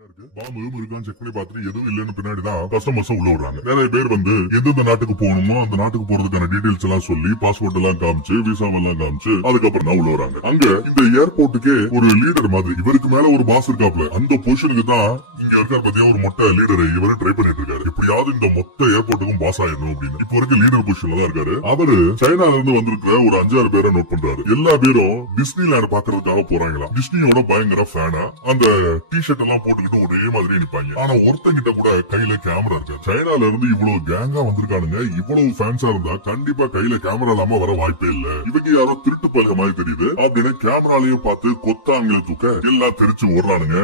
பாம்பு இருக்கான்னு செக் பண்ணி பார்த்துட்டு எதுவும் இல்லன்னு பின்னாடிதான் கஸ்டமர்ஸ் உள்ள விடுறாங்க. நிறைய பேர் வந்து எந்தெந்த நாட்டுக்கு போகணுமோ அந்த நாட்டுக்கு போறதுக்கான டீடைல்ஸ் எல்லாம் சொல்லி பாஸ்போர்ட் எல்லாம் காமிச்சு விசா எல்லாம் காமிச்சு அதுக்கப்புறம் தான் உள்ள வராங்க. அங்க இந்த ஏர்போர்ட்டுக்கே ஒரு லீடர் மாதிரி இவருக்கு மேல ஒரு பாஸ் இருக்காப்ல. அந்த பொசிஷனுக்கு தான் இங்க இருக்காரு பத்தியா ஒரு மொட்டை லீடர் இவரு ட்ரை பண்ணிட்டு இருக்காரு. எப்படியாவது இந்த மொத்த ஏர்போர்ட்டுக்கும் பாஸ் ஆயிடணும் அப்படின்னு. இப்ப வரைக்கும் லீடர் பொசிஷன்ல தான் இருக்காரு. அவரு சைனால இருந்து வந்திருக்கிற ஒரு 5-6 பேரை நோட் பண்றாரு. எல்லா பேரும் டிஸ்னி லேண்ட் பாக்குறதுக்காக போறாங்களா. டிஸ்னியோட பயங்கர ஃபேனா அந்த டி-ஷர்ட் எல்லாம் போட்டுக்கிட்டு ஒரே மாதிரி நிப்பாங்க. ஆனா ஒருத்தங்கிட்ட கூட கையில கேமரா இருக்கு. சைனால இருந்து இவ்வளவு கேங்கா வந்திருக்கானுங்க. இவ்வளவு ஃபேன்ஸா இருந்தா கண்டிப்பா கையில கேமரா இல்லாம வர வாய்ப்பே இல்ல. இவங்க யாரோ திருட்டு பழக மாதிரி தெரியுது அப்படின்னு கேமராலையும் பார்த்து கொத்தாங்களை தூக்க எல்லாம் தெரிச்சு ஓடுறானுங்க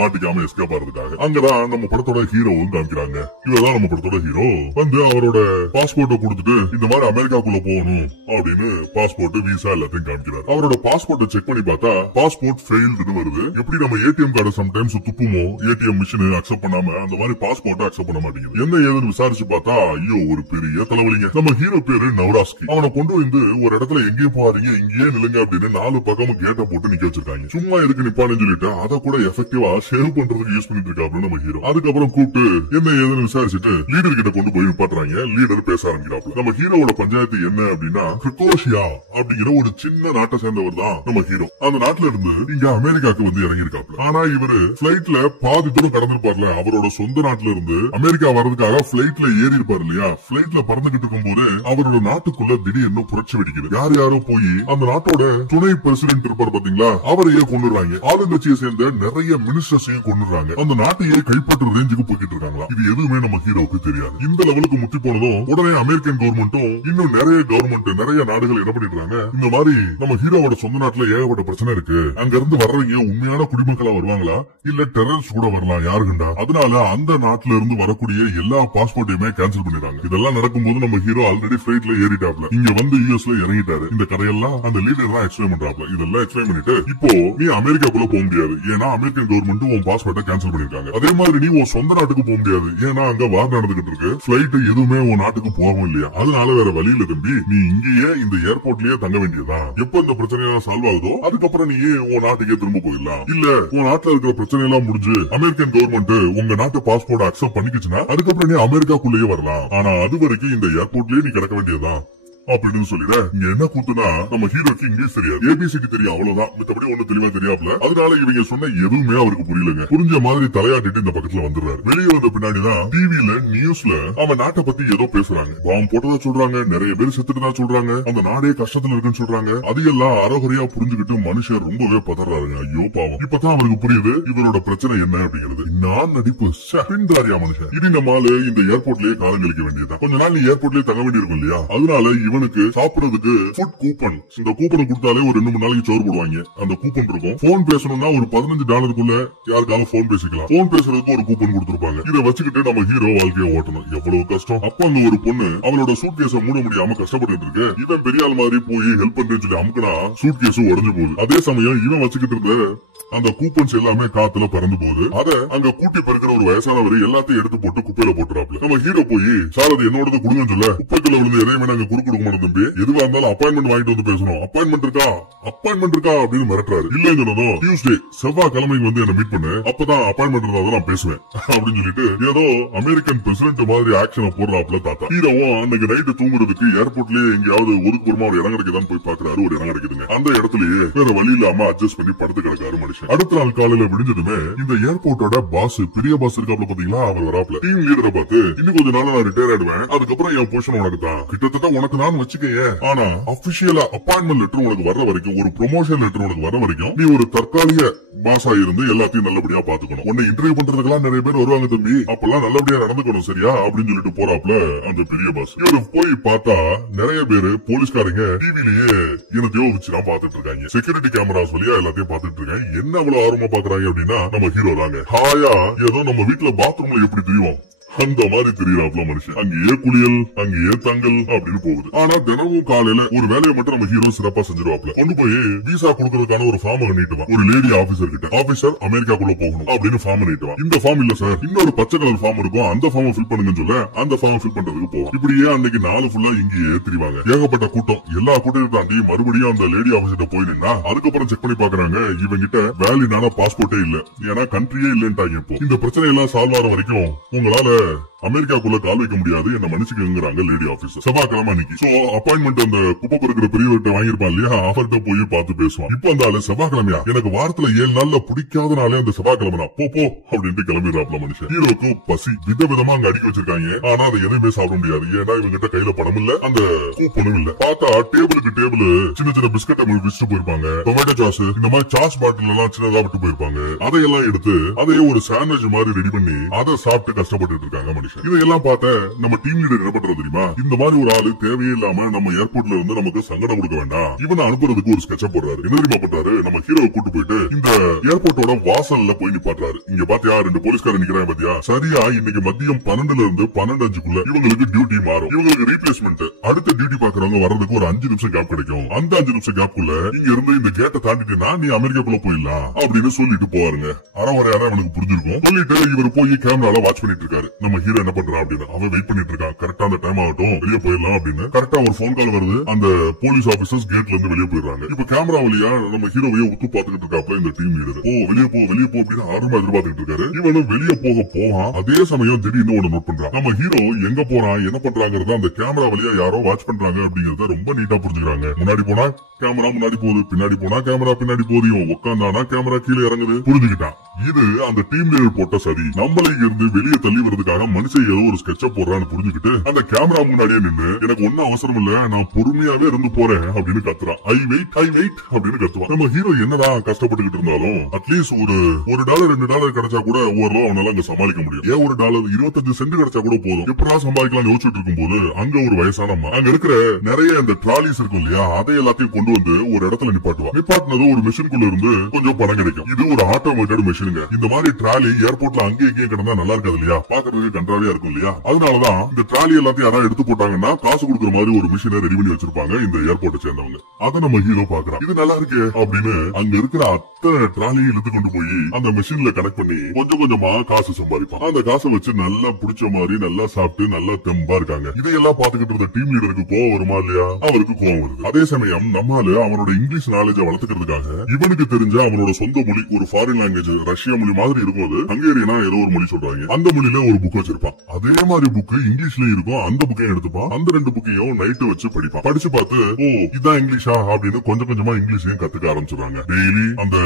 மாட்டிக்காம எஸ்கேப் ஆறதுக்காக. அங்கதான் நம்ம படத்தோட ஹீரோவும் காமிக்கிறாங்க. இவதான் நம்ம படத்தோட ஹீரோ வந்து அவரோட பாஸ்போர்ட்டை கொடுத்துட்டு இந்த மாதிரி அமெரிக்காக்குள்ள போகணும் அப்படின்னு பாஸ்போர்ட் விசா எல்லாத்தையும் காமிக்கிறார். அவரோட பாஸ்போர்ட்டை செக் பண்ணி பார்த்தா பாஸ்போர்ட் ஃபெயில்டுன்னு வருது. எப்படி நம்ம ஏடிஎம் கார்டு சம்டைம்ஸ் துப்புமோ ஏடிஎம் மிஷின் அக்செப்ட் பண்ணாம அந்த மாதிரி பாஸ்போர்ட் அக்செப்ட் பண்ண மாட்டேங்குது. என்ன ஏதுன்னு விசாரிச்சு பார்த்தா ஐயோ ஒரு பெரிய தலைவலிங்க. நம்ம ஹீரோ பேரு நவராஸ்கி. அவனை கொண்டு வந்து ஒரு இடத்துல எங்கேயும் போகாதீங்க இங்கேயே நில்லுங்க அப்படின்னு 4 பக்கமும் கேட்ட போட்டு நிக்க வச்சிருக்காங்க. சும்மா எதுக்கு நிப்பான்னு சொல்லிட்டு அதை கூட எஃபெக்டிவா சேவ் பண்றதுக்கு யூஸ் பண்ணிட்டு இருக்காப்ல நம்ம ஹீரோ. அதுக்கப்புறம் கூப்பிட்டு என்ன ஏதுன்னு விசாரிச்சுட்டு லீடர் கிட்ட கொண்டு போய் நிப்பாட்டுறாங்க. லீடர் பேச ஆரம்பிக்கிறாப்ல. நம்ம ஹீரோவோட பஞ்சாயத்து என்ன அப்படின்னா கிரோஷியா அப்படிங்கிற ஒரு சின்ன நாட்டை சேர்ந்தவர் தான் நம்ம ஹீரோ. அந்த நாட்டுல இருந்து இங்க அமெரிக்காவுக்கு வந்து இறங்கியிருக்காப்ல. ஆனா இவரு பிளைட்ல பாதி தூரம் கடந்திருப்பார்ல. அவரோட சொந்த நாட்டுல இருந்து அமெரிக்கா வர்றதுக்காக பிளைட்ல ஏறி இருப்பாரு இல்லையா. பிளைட்ல பறந்துகிட்டு இருக்கும் போது அவரோட நாட்டுக்குள்ள திடீர்னு புரட்சி வெடிக்குது. யாரோ போய் அந்த நாட்டோட துணை பிரசிடென்ட் இருப்பார் பாத்தீங்களா அவரையே கொண்டுறாங்க. ஆளுங்கட்சியை சேர்ந்த நிறைய மினிஸ்டர்ஸையும் கொண்டுறாங்க. அந்த நாட்டையே கைப்பற்ற ரேஞ்சுக்கு போய்கிட்டு இருக்காங்களா. இது எதுவுமே நம்ம ஹீரோவுக்கு தெரியாது. இந்த லெவலுக்கு முத்தி போனதும் உடனே அமெரிக்கன் கவர்மெண்ட்டும் இன்னும் நிறைய கவர்மெண்ட் நிறைய நாடுகள் என்ன பண்ணிடுறாங்க இந்த மாதிரி நம்ம ஹீரோவோட சொந்த நாட்டுல ஏகப்பட்ட பிரச்சனை இருக்கு. அங்க இருந்து வர்றவங்க உண்மையான குடிமக்களா வருவாங்களா இல்ல டெரரிஸ்ட் கூட வரலாம் யாருக்குண்டா. அதனால அந்த நாட்டுல இருந்து வரக்கூடிய எல்லா பாஸ்போர்ட்டையுமே கேன்சல் பண்ணிடுறாங்க. இதெல்லாம் நடக்கும்போது நம்ம ஹீரோ ஆல்ரெடி பிளைட்ல ஏறிட்டாப்ல. இங்க வந்து யூஎஸ்ல இறங்கிட்டாரு. இந்த கதையெல்லாம் அந்த லீடர் தான் எக்ஸ்பிளைன் பண்றாப்ல. இதெல்லாம் எக்ஸ்பிளைன் பண்ணிட்டு இப்போ நீ அமெரிக்காக்குள்ள போக முடியாது. ஏன்னா அமெரிக்கன் கவர்மெண்ட் உன் பாஸ்போர்ட்டை கேன்சல் பண்ணிருக்காங்க. அதே மாதிரி நீ உன் சொந்த நாட்டுக்கு போக முடியாது. ஏன்னா அங்க வார் நடந்துகிட்டு இருக்கு. பிளைட் எதுவுமே உன் நாட்டுக்கு போகவும் இல்லையா. அதனால வேற வழியில தம்பி நீ இங்கேயே இந்த ஏர்போர்ட்லயே தங்க வேண்டியதுதான். எப்ப இந்த பிரச்சனை சால்வ் ஆகுதோ அதுக்கப்புறம் நீ உன் நாட்டுக்கே திரும்ப போயிடலாம். இல்ல உன் நாட்டுல இருக்கிற பிரச்சனை எல்லாம் முடிஞ்சு அமெரிக்கன் கவர்மெண்ட் உங்க நாட்டு பாஸ்போர்ட் அக்செப்ட் பண்ணிக்கிச்சுன்னா அதுக்கப்புறம் நீ அமெரிக்காக்குள்ளேயே வரலாம். ஆனா அது வரைக்கும் இந்த ஏர்போர்ட்லயே நீ கிடக்க வேண்டியதுதான் அப்படின்னு சொல்லிட. இங்க என்ன கூத்துனா நம்ம ஹீரோக்கு இங்கிலீஷ் தெரியாது. ஏபிசிடி தெரியும் அவ்வளவுதான். மத்தபடி ஒண்ணு தெளிவா தெரியாப்ல. அதனால இவங்க சொன்ன எதுவுமே அவருக்கு புரியலங்க. புரிஞ்ச மாதிரி தலையாட்டிட்டு இந்த பக்கத்துல வந்துடுறாரு. வெளியே வந்த பின்னாடிதான் டிவில நியூஸ்ல அவன் நாட்டை பத்தி ஏதோ பேசுறாங்க. பாம்பு போட்டதா சொல்றாங்க. நிறைய பேர் செத்துட்டதா சொல்றாங்க. அந்த நாடே கஷ்டத்துல இருக்குன்னு சொல்றாங்க. அதையெல்லாம் அறகுறையா புரிஞ்சுக்கிட்டு மனுஷன் ரொம்பவே பதறாருங்க. ஐயோ பாவம். இப்பதான் அவருக்கு புரியுது இவரோட பிரச்சனை என்ன அப்படிங்கிறது. நான் நடிப்பு பின்தாரியா மனுஷன். இனி நம்மால இந்த ஏர்போர்ட்லயே காலம் கழிக்க வேண்டியதான். கொஞ்ச நாள் நீ ஏர்போர்ட்லயே தங்க வேண்டியிருக்கும் இல்லையா. அதனால இவனுக்கு சாப்பிடுறதுக்கு ஃபுட் கூப்பன். இந்த கூப்பனை கொடுத்தாலே ஒரு 2-3 நாளைக்கு சோறு போடுவாங்க. அந்த கூப்பன் இருக்கும். போன் பேசணும்னா ஒரு $15 யாருக்காவது போன் பேசிக்கலாம். போன் பேசுறதுக்கு ஒரு கூப்பன் கொடுத்திருப்பாங்க. இதை வச்சுக்கிட்டு நம்ம ஹீரோ வாழ்க்கையை ஓட்டணும். எவ்வளவு கஷ்டம். அப்ப அங்க ஒரு பொண்ணு அவளோட சூட் கேஸ மூட முடியாம கஷ்டப்பட்டு இருக்கு. இவன் பெரிய ஆள் மாதிரி போய் ஹெல்ப் பண்றேன்னு சொல்லி அமுக்குனா சூட் கேஸ் உடஞ்சு போகுது. அதே சமயம் இவன் வச்சுக்கிட்டு இருந்த அந்த கூப்பன்ஸ் எல்லாமே காத்துல பறந்து போகுது. அத அங்க கூட்டி பெருக்கிற ஒரு வயசானவர் எல்லாத்தையும் எடுத்து போட்டு குப்பையில போட்டுறாப்ல. நம்ம ஹீரோ போய் சார் அது என்னோடது கொடுங்கன்னு சொல்ல குப்பைக்குள்ள விழுந்து எதையுமே நாங்க கொடுக்க மாட்டோம் தம்பி. எதுவா இருந்தாலும் அப்பாயின்மெண்ட் வாங்கிட்டு வந்து பேசணும். அப்பாயின்மெண்ட் இருக்கா அப்படின்னு மிரட்டுறாரு. இல்லன்னு சொன்னதும் டியூஸ்டே செவ்வாய்க்கிழமைக்கு வந்து என்ன மீட் பண்ணு. அப்பதான் அப்பாயின்மெண்ட் இருந்தா நான் பேசுவேன் அப்படின்னு சொல்லிட்டு ஏதோ அமெரிக்கன் பிரசிடென்ட் மாதிரி ஆக்ஷனை போடுறாப்ல தாத்தா. ஹீரோவும் அன்னைக்கு நைட்டு தூங்குறதுக்கு ஏர்போர்ட்லயே எங்கேயாவது ஒதுக்குப்புறமா ஒரு இடம் கிடைக்குதான்னு போய் பாக்குறாரு. ஒரு இடம் கிடைக்குதுங்க. அந்த இடத்துலயே வேற வழி இல்லாம அட்ஜஸ்ட் பண்ணி படுத்து கிடக்காரு மனுஷன். அடுத்த நாள் காலையில விடிஞ்சதுமே இந்த ஏர்போர்ட்டோட பாஸ் பெரிய பாஸ் இருக்காப்ல பாத்தீங்களா அவர் வராப்ல. டீம் லீடரை பார்த்து இன்னும் கொஞ்ச நாள் நான் ரிட்டையர் ஆயிடுவேன். அதுக்கப்புறம் என் பொசிஷன் உனக்கு தான். கிட்டத்தட்ட உனக்கு நான் வச்சுக்கேன். ஆனா அபிஷியலா அப்பாயின்மெண்ட் லெட்டர் உனக்கு வர வரைக்கும் ஒரு ப்ரொமோஷன் லெட்டர் உனக்கு வர வரைக்கும் நீ ஒரு தற்காலிக பாஸா இருந்து எல்லாத்தையும் நல்லபடியா பாத்துக்கணும். உன்னை இன்டர்வியூ பண்றதுக்கெல்லாம் நிறைய பேர் வருவாங்க தம்பி. அப்பெல்லாம் நல்லபடியா நடந்துக்கணும் சரியா அப்படின்னு சொல்லிட்டு போறாப்ல அந்த பெரிய பாஸ். இவரு போய் பார்த்தா நிறைய பேரு போலீஸ்காரங்க டிவிலேயே என்னத்தையோ வச்சுதான் பாத்துட்டு இருக்காங்க. செக்யூரிட்டி கேமராஸ் வழியா எல்லாத்தையும் பாத்துட்டு இருக்காங்க. என்ன அவ்வளவு ஆர்வமா பாக்குறாங்க அப்படின்னா நம்ம ஹீரோ தாங்க. ஹாயா ஏதோ நம்ம வீட்டுல பாத்ரூம்ல எப்படி தெரியும் அந்த மாதிரி தெரியறாப்ல மனுஷன். அங்கேயே குளியல், அங்கேயே தங்கல் அப்படின்னு போகுது. ஆனா தினமும் காலையில ஒரு வேலையை மட்டும் நம்ம ஹீரோ சிறப்பா செஞ்சிருவாப்ல. கொண்டு போய் விசா கொடுக்கறதுக்கான ஒரு ஃபார்ம் நீட்டுவான். ஒரு லேடி ஆபீசர் கிட்ட, ஆபீசர் அமெரிக்காக்குள்ள போகணும் அப்படின்னு ஃபார்ம் நீட்டுவான். இந்த ஃபார்ம் இல்ல சார், இன்னொரு பச்சை கலர் ஃபார்ம் இருக்கும், அந்த ஃபார்ம் ஃபில் பண்ணுங்கன்னு சொல்ல அந்த ஃபார்ம் ஃபில் பண்றதுக்கு போவான். இப்படியே அன்னைக்கு நாலு ஃபுல்லா இங்கேயே திரிவாங்க. ஏகப்பட்ட கூட்டம். எல்லா கூட்டத்தையும் தாண்டி மறுபடியும் அந்த லேடி ஆபீசர்கிட்ட போய் நின்னா அதுக்கப்புறம் செக் பண்ணி பாக்குறாங்க, இவங்கிட்ட வேலிடான பாஸ்போர்ட்டே இல்ல, ஏன்னா கண்ட்ரியே இல்லன்ட்டாங்க. இப்போ இந்த பிரச்சனை எல்லாம் சால்வ் ஆற வரைக்கும் உங்களால அமெரிக்காக்குள்ள கால் வைக்க முடியாது, என்ன மன்னிச்சுக்கங்கிறாங்க லேடி ஆபீசர். செவ்வாய்க்கிழமை அன்னைக்கு சோ அப்பாயின்மெண்ட் அந்த குப்பை பொறுக்கிற பெரியவர்கிட்ட வாங்கிருப்பான் இல்லையா, அவர்கிட்ட போய் பார்த்து பேசுவான். இப்ப அந்த ஆளு செவ்வாய்க்கிழமையா, எனக்கு வாரத்துல 7 நாள்ல பிடிக்காத நாளே அந்த செவ்வாய்க்கிழமை போ அப்படின்ட்டு கிளம்பிடுறாப்ல மனுஷன். ஹீரோக்கு பசி விதவிதமா அங்க அடிக்க வச்சிருக்காங்க. ஆனா அதை எதுவுமே சாப்பிட முடியாது, ஏன்னா இவங்கிட்ட கையில பணம் இல்ல, அந்த கூப்பனும் இல்ல. பார்த்தா டேபிளுக்கு டேபிள் சின்ன சின்ன பிஸ்கட் வச்சுட்டு போயிருப்பாங்க, டொமேட்டோ சாஸ், இந்த மாதிரி சாஸ் பாட்டில் எல்லாம் சின்னதா விட்டு போயிருப்பாங்க. அதையெல்லாம் எடுத்து அதையே ஒரு சாண்ட்விச் மாதிரி ரெடி பண்ணி அதை சாப்பிட்டு கஷ்டப்பட்டு இருக்காங்க மனுஷன். இதெல்லாம் பார்த்த நம்ம டீம் லீடர் என்ன பண்றது தெரியுமா, இந்த மாதிரி ஒரு ஆளு தேவையே இல்லாம நம்ம ஏர்போர்ட்ல இருந்து நமக்கு சங்கடம் கொடுக்க வேண்டாம், இவனை அனுப்புறதுக்கு ஒரு ஸ்கெட்சப் போடுறாரு. என்ன தெரியுமா பண்றாரு, நம்ம ஹீரோவை கூட்டு போயிட்டு இந்த ஏர்போர்ட்டோட வாசல்ல போய் நிப்பாட்டுறாரு. இங்க பாத்தியா 2 போலீஸ்காரர் நிக்கிறாங்க பாத்தியா, சரியா இன்னைக்கு மதியம் 12ல இருந்து 12:05 இவங்களுக்கு டியூட்டி மாறும். இவங்களுக்கு ரீப்ளேஸ்மெண்ட் அடுத்த டியூட்டி பாக்குறவங்க வர்றதுக்கு ஒரு 5 நிமிஷம் கேப் கிடைக்கும். அந்த 5 நிமிஷம் கேப்குள்ள இங்க இருந்து இந்த கேட்டை தாண்டிட்டேன்னா நீ அமெரிக்காக்குள்ள போயிடலாம் அப்படின்னு சொல்லிட்டு போவாருங்க. அறவரையான அவனுக்கு புரிஞ்சிருக்கும். சொல்லிட்டு இவர் போய் கேமரால வாட்ச் பண்ணிட்டு இருக்காரு. நம்ம ஹீரோ என்ன பண்றான் அப்படின்னு அவன் வெயிட் பண்ணிட்டு இருக்கான். கரெக்டா அந்த டைம் ஆகட்டும் வெளியே போயிடலாம் அப்படின்னு. கரெக்டா ஒரு போன் கால் வருது. அந்த போலீஸ் ஆபீசர்ஸ் கேட்ல இருந்து வெளியே போயிடுறாங்க. இப்ப கேமரா வழியா நம்ம ஹீரோவையே உத்து பாத்துக்கிட்டு இருக்காப்ல இந்த டீம் லீடர். வெளியே போ அப்படின்னு ஆர்வமா எதிர்பார்த்துட்டு இருக்காரு. இவனும் வெளியே போவான். அதே சமயம் திடீர்னு ஒண்ணு நோட் பண்றான். நம்ம ஹீரோ எங்க போறான் என்ன பண்றாங்கறத அந்த கேமரா வழியா யாரோ வாட்ச் பண்றாங்க அப்படிங்கறத ரொம்ப நீட்டா புரிஞ்சுக்கிறாங்க. முன்னாடி போனா கேமரா முன்னாடி போகுது, பின்னாடி போனா கேமரா பின்னாடி போகுது, உட்காந்தானா கேமரா கீழே இறங்குது. புரிஞ்சுக்கிட்டான் இது அந்த டீம் லீடர் போட்ட சரி, நம்மள இருந்து வெளியே தள்ளி வரதுக்காக மனுஷன் ஏதோ ஒரு ஸ்கெட்சப் போடுறான்னு புரிஞ்சுக்கிட்டு அந்த கேமரா முன்னாடியே நின்று எனக்கு ஒன்னும் அவசரம் இல்ல, நான் பொறுமையாவே இருந்து போறேன் அப்படின்னு கத்துறான். ஐ வெயிட் அப்படின்னு கத்துவான். நம்ம ஹீரோ என்னதான் கஷ்டப்பட்டுக்கிட்டு இருந்தாலும் அட்லீஸ்ட் ஒரு $1 $2 கிடைச்சா கூட ஓரளவு அவனால அங்க சமாளிக்க முடியும். ஏன் $1 25 சென்ட் கிடைச்சா கூட போதும், எப்படா சம்பாதிக்கலாம் யோசிச்சுட்டு இருக்கும் போது அங்க ஒரு வயசான அம்மா அங்க இருக்கிற நிறைய இந்த ட்ராலிஸ் இருக்கும் இல்லையா, அதை எல்லாத்தையும் கொண்டு வந்து ஒரு இடத்துல நிப்பாட்டினது ஒரு மெஷின்குள்ள இருந்து கொஞ்சம் பணம் கிடைக்கும். இது ஒரு ஆட்டோமேட்டட் மெஷினுங்க. இந்த மாதிரி ட்ராலி ஏர்போர்ட்ல அங்கே இங்கே கிடந்தா நல்லா இருக்காது இல்லையா, பாக்குறதுக்கு கன்றாவியா இருக்கும் இல்லையா. அதனாலதான் இந்த ட்ராலி எல்லாத்தையும் யாராவது எடுத்து போட்டாங்கன்னா காசு கொடுக்குற மாதிரி ஒரு மிஷினை ரெடி பண்ணி வச்சிருப்பாங்க இந்த ஏர்போர்ட்டை சேர்ந்தவங்க. அதை நம்ம ஹீரோ பாக்குறான். இது நல்லா இருக்கு அப்படின்னு அங்க இருக்கிற அத்தனை ட்ராலியை இழுத்து கொண்டு போய் அந்த மெஷின்ல கனெக்ட் பண்ணி கொஞ்சம் கொஞ்சமா காசு சம்பாதிப்பான். அந்த காசை வச்சு நல்லா பிடிச்ச மாதிரி நல்லா சாப்பிட்டு நல்லா தெம்பா இருக்காங்க. இதையெல்லாம் பாத்துக்கிட்டு இருந்த டீம் லீடருக்கு கோவம் வருமா இல்லையா, அவருக்கு கோவம் வருது. அதே சமயம் நம்மால அவனோட இங்கிலீஷ் நாலேஜ வளர்த்துக்கிறதுக்காக இவனுக்கு தெரிஞ்ச அவனோட சொந்த மொழி ஒரு ஃபாரின் லாங்குவேஜ் ரஷ்யா மொழி மாதிரி இருக்கும். அது ஹங்கேரியனா ஏதோ ஒரு மொழி சொல்றாங்க. அந்த மொழியில ஒரு புக் வச்சிருப்பான். அதே மாதிரி புக் இங்கிலீஷ்லயும் இருக்கும். அந்த புக்கையும் எடுத்துப்பான். அந்த 2 புக்கையும் நைட்டு வச்சு படிப்பான். படிச்சு பார்த்து ஓ இதான் இங்கிலீஷா அப்படின்னு கொஞ்சம் கொஞ்சமா இங்கிலீஷையும் கத்துக்க ஆரம்பிச்சிடுறாங்க. டெய்லி அந்த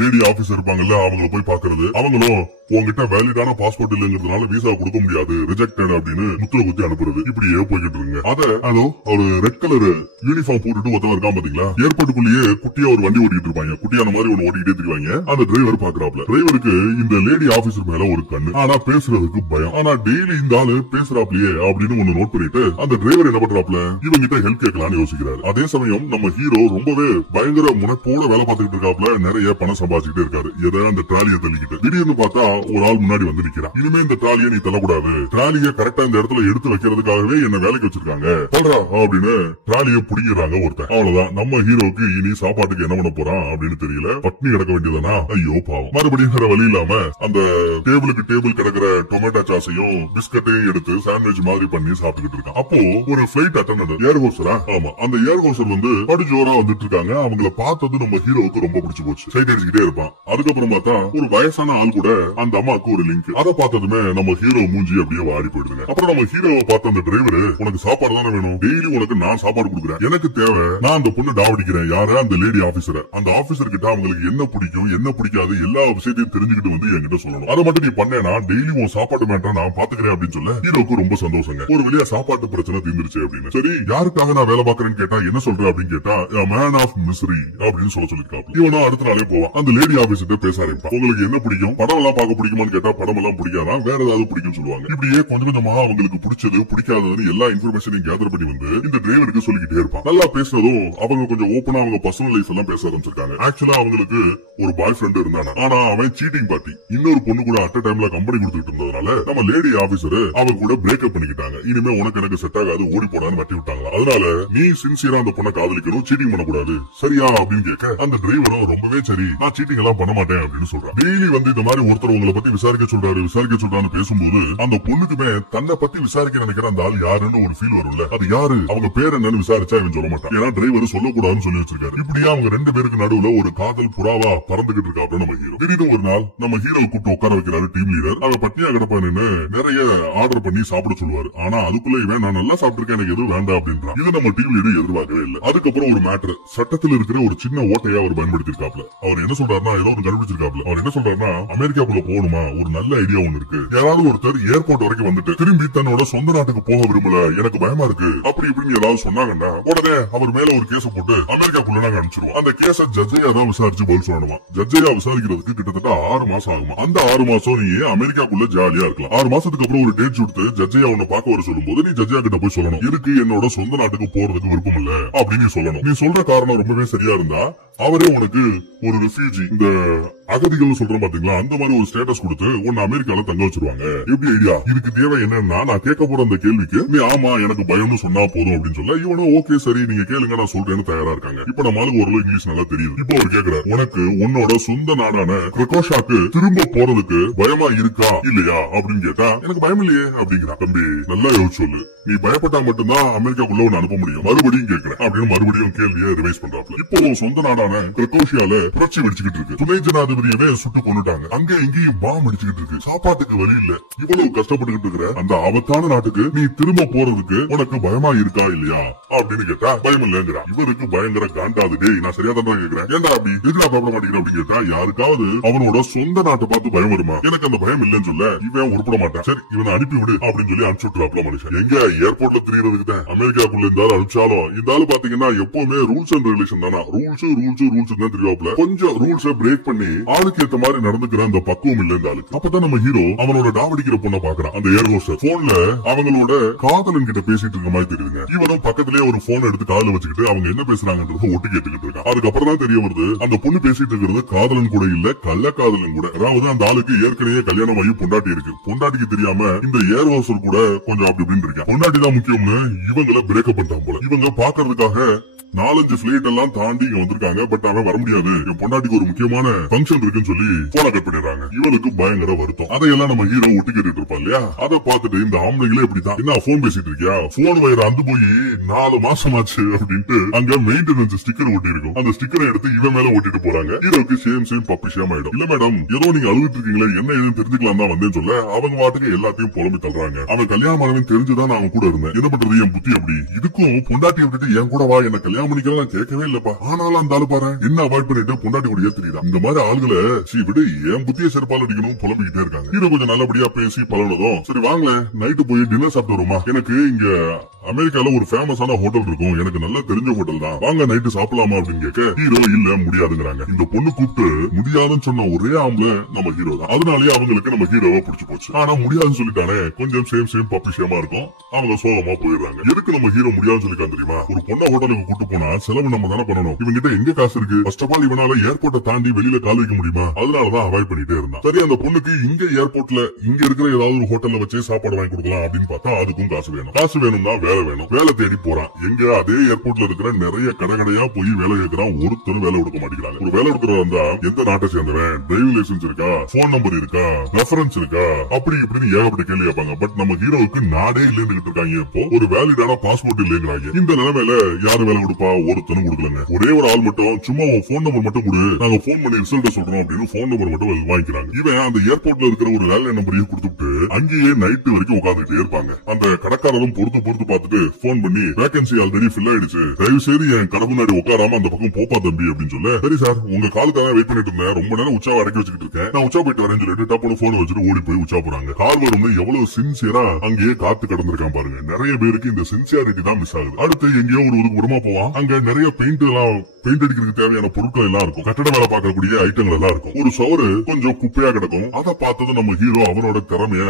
லேடி ஆபீசர் இருப்பாங்கல்ல அவங்கள போய் பாக்குறது. அவங்களும் உங்ககிட்ட வேலிடான பாஸ்போர்ட் இல்லங்கிறதுனால விசா கொடுக்க முடியாது ரிஜெக்டட் அப்படின்னு முத்திர குத்தி அனுப்புறது. இப்படியே போய்கிட்டு இருங்க. அதோ ஒரு ரெட் கலர் யூனிஃபார்ம் போட்டுட்டு ஒருத்தவங்க இருக்கான் பாத்தீங்களா, ஏர்போர்ட்டுக்குள்ளேயே குட்டியா ஒரு வண்டி ஓட்டிட்டு இருப்பாங்க. குட்டியான மாதிரி ஒன்னு ஓட்டிட்டே திரிவாங்க. அந்த டிரைவர் பாக்குறாப்ல. டிரைவருக்கு இந்த லேடி ஆபீசர் மேல ஒரு கண்ணு, ஆனா பேசுறதுக்கு பயம். ஆனா டெய்லி இந்த ஆளு பேசுறாப்லயே அப்படின்னு ஒன்னு நோட் பண்ணிட்டு அந்த டிரைவர் என்ன பண்றாப்ல, இவங்கிட்ட ஹெல்ப் கேட்கலான்னு யோசிக்கிறாரு. அதே சமயம் நம்ம ஹீரோ ரொம்பவே பயங்கர முனைப்போட வேலை பார்த்துக்கிட்டு இருக்காப்ல. நிறைய பணம் சம்பாதிச்சுட்டே இருக்காரு. எதை அந்த ட்ராலியை தள்ளிக்கிட்டு. திடீர்னு பார்த்தா ஒரு ஆள் முன்னாடி வந்து நிக்கிறான். இனிமே இந்த ட்ராலியை நீ தள்ளக்கூடாது, ட்ராலியை கரெக்டா இந்த இடத்துல எடுத்து வைக்கிறதுக்காகவே என்ன வேலைக்கு வச்சிருக்காங்க சொல்றா அப்படின்னு ட்ராலியை புடிக்கிறாங்க ஒருத்தன். அவ்வளவுதான், நம்ம ஹீரோக்கு இனி சாப்பாட்டுக்கு என்ன பண்ண போறான் அப்படின்னு தெரியல. பட்னி கிடக்க வேண்டியதானா, ஐயோ பாவம். மறுபடியும் வேற வழி இல்லாம அந்த டேபிளுக்கு டேபிள் கிடக்கிற டொமேட்டோ சாஸையும் பிஸ்கட்டையும் எடுத்து சாண்ட்விச் மாதிரி பண்ணி சாப்பிட்டுக்கிட்டு இருக்கான். அப்போ ஒரு பிளைட் அட்டெண்டன்ட் ஏர் ஹோஸ்டரா, ஆமா அந்த ஏர் ஹோஸ்டர் வந்து படு ஜோரா வந்துட்டு இருக்காங்க. அவங்கள பார்த்தது நம்ம ஹீரோவுக்கு ரொம்ப பிடிச்சு போச்சு. சைட் அடிச்சுக்கிட்டே இருப்பான். அதுக்கப்புறம் பார்த்தா ஒரு வயசான ஆள் கூட அந்த அம்மாவுக்கு ஒரு லிங்க். அதை பார்த்ததுமே நம்ம ஹீரோ மூஞ்சி அப்படியே வாடி போயிடுதுங்க. அப்புறம் நம்ம ஹீரோவை பார்த்த அந்த டிரைவர், உனக்கு சாப்பாடு தானே வேணும், டெய்லி உனக்கு நான் சாப்பாடு கொடுக்குறேன், எனக்கு தேவை நான் அந்த பொண்ணு டாவடிக்கிறேன். யாரு, அந்த லேடி ஆபீசர். அந்த ஆபீசர் கிட்ட அவங்களுக்கு என்ன பிடிக்கும் என்ன பிடிக்காது எல்லா விஷயத்தையும் தெரிஞ்சுக்கிட்டு வந்து என்கிட்ட சொல்லணும். அதை மட்டும் நீ பண்ணேனா டெய்லி உன் சாப்பாடு மேட்டர் நான் பாத்துக்கிறேன் அப்படின்னு சொல்ல ஹீரோக்கு ரொம்ப சந்தோஷங்க. ஒரு வழியா சாப்பாட்டு பிரச்சனை தீர்ந்துருச்சு அப்படின்னு. சரி யாருக்காக நான் வேலை பாக்குறேன்னு கேட்டா என்ன சொல்ற அப்படின்னு கேட்டா கேட்டா மேன் ஆஃப் மிஸ்ரி அப்படின்னு சொல்லிருக்காப்ல. இவனும் அடுத்த நாளே போவான். அந்த லேடி ஆபீசர்ட்ட பேச ஆரம்பிப்பான். உங்களுக்கு என்ன பிடிக்கும், படம் எல்லாம் பார்க்க பிடிக்குமான்னு கேட்டா படம் எல்லாம் பிடிக்காதான், வேற ஏதாவது பிடிக்கும் சொல்லுவாங்க. இப்படியே கொஞ்சம் கொஞ்சமா அவங்களுக்கு பிடிச்சது பிடிக்காததுன்னு எல்லா இன்ஃபர்மேஷனையும் கேதர் பண்ணி வந்து இந்த டிரைவருக்கு சொல்லிக்கிட்டே இருப்பான். நல்லா பேசுனதும் அவங்க கொஞ்சம் ஓப்பனா அவங்க பர்சனல் லைஃப் எல்லாம் பேச ஆரம்பிச்சிருக்காங்க. ஆக்சுவலா அவங்களுக்கு ஒரு பாய் ஃப்ரெண்ட் இருந்தானா, ஆனா அவன் சீட்டிங் பார்ட்டி இன்னொரு பொண்ணு கூட அட் டைம்ல கம்பெனி கொடுத்துட்டு இருந்ததுனால நம்ம லேடி ஆபீசர் அவங்க கூட பிரேக்கப் பண்ணிக்கிட்டாங்க. இனிமே உனக்கு எனக்கு செட் ஆகாது, ஓடி போனான்னு வட்டி விட்டாங்க. அதனால நீ சின்சியரா அந்த பொண்ணை காதலிக்கணும், சீட்டிங் பண்ணக்கூடாது, சரியா அப்படின்னு கேட்க அந்த டிரைவரும் ரொம்பவே சரி நான் சீட்டிங் எல்லாம் பண்ண மாட்டேன் அப்படின்னு சொல்றான். டெய்லி வந்து இந்த மாதிரி ஒருத்தர் உங்களை பத்தி விசாரிக்க சொல்றான்னு பேசும்போது அந்த பொண்ணுக்குமே தன்னை பத்தி விசாரிக்க நினைக்கிற அந்த ஆள் யாருன்னு ஒரு ஃபீல் வரும்ல. அது யாரு, அவங்க பேர் என்னன்னு விசாரிச்சா இவன் சொல்ல மாட்டான். ஏன்னா டிரைவர் சொல்லக்கூடாதுன்னு சொல்லி வச்சிருக்காரு. இப்படியா அவங்க ரெண்டு பேருக்கு நடுவுல ஒரு காதல் புறாவா பறந்துகிட்டு இருக்காப்ல நம்ம ஹீரோ. திடீர்னு ஒரு நாள் நம்ம ஹீரோ கூப்பிட்டு உட்கார வைக்கிறாரு டீம் லீடர். அவன் பட்னியா கிடப்பான்னு நிறைய ஆர்டர் பண்ணி சாப்பிட சொல்லுவாரு. ஆனா அதுக்குள்ள இவன் நான் நல்லா சாப்பிட்டிருக்கேன், எனக்கு எதுவும் வேண்டாம் அப்படின்றான். இது நம்ம டீம் லீடர் எதிர்பார்க்கவே இல்லை. அதுக்கப்புறம் ஒரு மேட்டர், சட்டத்தில் இருக்கிற ஒரு சின்ன ஓட்டையா அவர் பயன்படுத்திருக்காப்ல. அவர் என்ன சொல்றாருன்னா, ஏதோ ஒரு கண்டுபிடிச்சிருக்காப்ல. அவர் என்ன சொல்றாருன்னா, அமெரிக்காக்குள்ள போகணுமா, ஒரு நல்ல ஐடியா ஒண்ணு இருக்கு. யாராவது ஒருத்தர் ஏர்போர்ட் வரைக்கும் வந்துட்டு திரும்பி தன்னோட சொந்த நாட்டுக்கு போக விரும்பல, எனக்கு பயமா இருக்கு அப்படி இப்படின்னு ஏதாவது சொன்னாங்கன்னா உடனே அவர் மேல ஒரு கேஸ் போட்டு அமெரிக்காக்குள்ள நாங்க அனுப்பிச்சிருவோம். அந்த கேஸ ஜட்ஜையா தான் விசாரிச்சு பதில் சொல்லணுமா. ஜட்ஜையா விசாரிக்கிறதுக்கு கிட்டத்தட்ட 6 மாசம் ஆகுமா. அந்த 6 மாசம் நீ அமெரிக்காக்குள்ள ஜாலியா இருக்கலாம். 6 மாசத்துக்கு அப்புறம் ஒரு டேட் கொடுத்து ஜட்ஜையா உன்னை பார்க்க வர சொல்லும் போது நீ ஜட்ஜையா கிட்ட போய் சொல்லணும், இருக்கு என்னோட சொந்த நாட்டுக்கு போறதுக்கு விருப்பம் இல்ல அப்படின்னு சொல்லணும். நீ சொல்ற காரணம் ரொம்பவே சரியா இருந்தா அவரே உனக்கு ஒரு ரெஃப்யூஜி, இந்த அகதிகள் சொல்றோம் பாத்தீங்களா, அந்த மாதிரி ஒரு ஸ்டேட்டஸ் கொடுத்து உன்னை அமெரிக்கால தங்க வச்சிருவாங்க. எப்படி ஐடியா? இதுக்கு தேவை என்னன்னா, நான் கேட்க போற அந்த கேள்விக்கு நீ ஆமா எனக்கு பயம்னு சொன்னா போதும் அப்படின்னு சொல்ல இவனும் ஓகே சரி நீங்க கேளுங்க நான் சொல்றேன்னு தயாரா இருக்காங்க. இப்ப நம்ம ஆளுக்கு ஓரளவு இங்கிலீஷ் நல்லா தெரியுது. இப்போ அவர் கேக்குறாரு, உனக்கு உன்னோட சொந்த நாடான கிரகோஷாக்கு திரும்ப போறதுக்கு பயமா இருக்கா இல்லையா அப்படின்னு கேட்டா எனக்கு பயம் இல்லையே அப்படிங்கிறான். தம்பி நல்லா யோசிச்சு சொல்லு, நீ பயப்பட்டா மட்டும்தான் அமெரிக்காக்குள்ள உன்னை அனுப்ப முடியும், மறுபடியும் கேட்கிறேன் அப்படின்னு மறுபடியும் கேள்வியை ரிவைஸ் பண்றாப்ல. இப்போ சொந்த நாடான கிரகோஷியால புரட்சி வெடிச்சுக்கிட்டு இருக்கு. துணை ஜனாதிபதியவே சுட்டு கொண்டுட்டாங்க. அங்க எங்கேயும் பாம் அடிச்சுக்கிட்டு இருக்கு. சாப்பாட்டுக்கு வழி இல்ல. இவ்வளவு கஷ்டப்பட்டுக்கிட்டு இருக்கிற அந்த ஆபத்தான நாட்டுக்கு நீ திரும்ப போறதுக்கு உனக்கு பயமா இருக்கா இல்லையா அப்படின்னு கேட்டா பயம் இல்லங்கிறான். இவருக்கு பயங்கர காண்டாது. டேய் நான் சரியா தான் கேக்குறேன், ஏன்டா அப்படி எதுனா பாப்ப மாட்டேங்கிற அப்படின்னு கேட்டா யாருக்காவது அவனோட சொந்த நாட்டை பார்த்து பயம் வருமா? எனக்கு அந்த பயம் இல்லன்னு சொல்ல இவன் உருப்பட மாட்டான். சரி இவனை அனுப்பி விடு அப்படின்னு சொல்லி அனுப்பிச்சுட்றாப்ல மனுஷன். எங்க ஏர்போர்ட்ல தெரியறதுக்கு தான் அமெரிக்காக்குள்ள இருந்தாலும் அனுப்பிச்சாலும் இந்த ஆளு பாத்தீங்கன்னா எப்பவுமே ரூல்ஸ் அண்ட் ரெகுலேஷன் தானா, ரூல்ஸ் தான் தெரியாப்ல. கொஞ்சம் ரூல்ஸை பிரேக் பண்ணி ஆளுக்கு ஏத்த மாதிரி நடந்துக்கிற அந்த பக்குவம் இல்ல இந்த ஆளுக்கு. அப்பதான் நம்ம ஹீரோ அவனோட டாவடிக்கிற பொண்ணை பாக்குறான். அந்த ஏர் ஹோஸ்டர் போன்ல அவங்களோட காதலன் கிட்ட பேசிட்டு இருக்க மாதிரி தெரியுதுங்க. இவனும் பக்கத்திலேயே ஒரு போன் எடுத்து காதுல வச்சுக்கிட்டு அவங்க என்ன பேசுறாங்கன்றத ஒட்டி கேட்டுக்கிட்டு இருக்கான். அதுக்கப்புறம் தான் தெரிய வருது அந்த பொண்ணு பேசிட்டு இருக்கிறது காதலன் கூட இல்ல, கள்ள காதலன் கூட. அதாவது அந்த ஆளுக்கு ஏற்கனவே கல்யாணம் ஆகி பொண்டாட்டி இருக்கு. பொண்டாட்டிக்கு தெரியாம இந்த ஏர் ஹோஸ்டர் கூட கொஞ்சம் அப்படி இப்படின்னு இருக்கேன். பொண்டாட்டி தான் முக்கியம்னு இவங்களை பிரேக்கப் பண்ணிட்டாங்க போல. இவங்க பாக்குறதுக்காக 4-5 பிளைட் எல்லாம் தாண்டி இங்க வந்திருக்காங்க. பட் அவன் வர முடியாது, என் பொண்டாட்டிக்கு ஒரு முக்கியமான பங்கன் இருக்குன்னு சொல்லி போன கட் பண்ணிடுறாங்க. இவனுக்கு பயங்கர வருத்தம். அதையெல்லாம் நம்ம ஹீரோ ஒட்டி கேட்டுட்டு இருப்பான் இல்லையா, அதை பார்த்துட்டு இந்த ஆம்பளைங்களே இப்படித்தான், என்ன போன் பேசிட்டு இருக்கியா, போன் வயர் அந்து போய் 4 மாசம் ஆச்சு அப்படின்ட்டு அங்க மெயின்டெனன்ஸ் ஸ்டிக்கர் ஒட்டி இருக்கும். அந்த ஸ்டிக்கரை எடுத்து இவன் மேல ஒட்டிட்டு போறாங்க. ஹீரோக்கு சேம் பப்பி ஷேம் ஆயிடும். இல்ல மேடம் ஏதோ நீங்க அழுவிட்டு இருக்கீங்களே என்ன ஏதுன்னு தெரிஞ்சுக்கலாம் தான் வந்தேன்னு சொல்ல அவங்க வாட்டுக்கு எல்லாத்தையும் புலம்பி தள்ளுறாங்க. அவன் கல்யாணம் ஆனவன் தெரிஞ்சுதான் நான் அவன் கூட இருந்தேன், என்ன பண்றது என் புத்தி அப்படி. இதுக்கும் பொண்டாட்டி விட்டுட்டு என் கூட வா என்ன கல்யாணம் பண்ணிக்கலாம் கேட்கவே இல்லப்பா. ஆனாலும் அந்த ஆளு பாரு என்ன அவாய்ட் பண்ணிட்டு பொண்டாட்டி கூட தெரியுதா. இந்த மாதிரி ஆளுகளை விடு என் புத்திய செருப்பால் அடிக்கணும் புலம்பிக்கிட்டே இருக்காங்க. ஹீரோ கொஞ்சம் நல்லபடியா பேசி பழனதும் சரி வாங்கல நைட்டு போய் டின்னர் சாப்பிட்டு வருமா, எனக்கு இங்க அமெரிக்கால ஒரு ஃபேமஸான ஹோட்டல் இருக்கும், எனக்கு நல்லா தெரிஞ்ச ஹோட்டல் தான், வாங்க நைட்டு சாப்பிடலாமா அப்படின்னு கேட்க ஹீரோ இல்ல முடியாதுங்கிறாங்க. இந்த பொண்ணு கூப்பிட்டு முடியாதுன்னு சொன்ன ஒரே ஆம்பளை நம்ம ஹீரோ தான். அதனாலேயே அவங்களுக்கு நம்ம ஹீரோவை பிடிச்சு போச்சு. ஆனா முடியாதுன்னு சொல்லிட்டானே கொஞ்சம் சேம் பப்பி ஷேமா இருக்கும். அவங்க சோகமா போயிடுறாங்க. எதுக்கு நம்ம ஹீரோ முடியாதுன்னு சொல்லிருக்கான் தெரியுமா, ஒரு பொண்ணை ஹோட்டலுக்கு கூட்டு போனா செலவு நம்ம தானே பண்ணணும். இவங்கிட்ட எங்க காசு இருக்கு, ஃபர்ஸ்ட் ஆஃப் ஆல் இவனால ஏர்போர்ட்டை தாண்டி வெளியில கால் வைக்க முடியுமா, அதனாலதான் அவாய்ட் பண்ணிட்டே இருந்தான். சரி அந்த பொண்ணுக்கு இங்க ஏர்போர்ட்ல இங்க இருக்கிற ஏதாவது ஒரு ஹோட்டல்ல வச்சு சாப்பாடு வாங்கி கொடுக்கலாம் அப்படின்னு பார்த்தா அதுக்கும் காசு வேணும். காசு வேணும்னா வேலை வேணும். வேலை தேடி போறான். எங்க அதே ஏர்போர்ட்ல இருக்கிற நிறைய கடையா போய் வேலை கேட்கறான். ஒருத்தரும் வேலை கொடுக்க மாட்டேங்கிறாங்க. ஒரு வேலை கொடுக்கறதா இருந்தா எந்த நாட்டை சேர்ந்தவன், டிரைவிங் லைசன்ஸ் இருக்கா, போன் நம்பர் இருக்கா, ரெஃபரன்ஸ் இருக்கா, அப்படி இப்படின்னு ஏகப்பட்ட கேள்வி கேட்பாங்க. பட் நம்ம ஹீரோவுக்கு நாடே இல்லைன்னு இருக்காங்க. இப்போ ஒரு வேலிடான பாஸ்போர்ட் இல்லைங்கிறாங்க. இந்த நிலைமையில யாரு வேலை கொடுப்பா, ஒருத்தனும் கொடுக்கலங்க. ஒரே ஒரு ஆள் மட்டும் சும்மா போன் நம்பர் மட்டும் கொடு, நாங்க போன் பண்ணி ரிசல்ட் சொல்றோம் அப்படின்னு போன் நம்பர் மட்டும் வாங்கிக்கிறாங்க. இவன் அந்த ஏர்போர்ட்ல இருக்கிற ஒரு வேலை நம்பரையும் கொடுத்துட்டு அங்கேயே நைட்டு வரைக்கும் உட்காந்துட்டே இருப்பாங்க. அந்த கடைக்காரரும் பொறுத்து பார்த்துட்டு போன் பண்ணி வேகன்சி ஆல்ரெடி ஃபில் ஆயிடுச்சு, தயவு செய்து என் கடை முன்னாடி உட்காராம அந்த பக்கம் போப்பா தம்பி அப்படின்னு சொல்ல சரி சார் உங்க காலுக்காக வெயிட் பண்ணிட்டு இருந்தேன், ரொம்ப நேரம் உச்சா அடக்கி வச்சுக்கிட்டு இருக்கேன், நான் உச்சா போயிட்டு வரேன்னு சொல்லிட்டு டப்புனு போன் வச்சுட்டு ஓடி போய் உச்சா போறாங்க. கார் வரும்னு எவ்வளவு சின்சியரா அங்கேயே காத்து கடந்திருக்கான் பாருங்க. நிறைய பேருக்கு இந்த சின்சியாரிட்டி தான் மிஸ் ஆகுது. அடுத்து எங்கேயோ ஒரு ஒதுக்குப்புறமா போவான். போவான். அங்க நிறைய பெயிண்ட் அடிக்கிறதுக்கு தேவையான பொருட்கள் எல்லாம் இருக்கும். கட்டட வேலை பார்க்கக்கூடிய ஐட்டங்கள் எல்லாம் இருக்கும். ஒரு சவறு கொஞ்சம் குப்பையா கிடக்கும். அதை பார்த்தது நம்ம ஹீரோ அவரோட திறமைய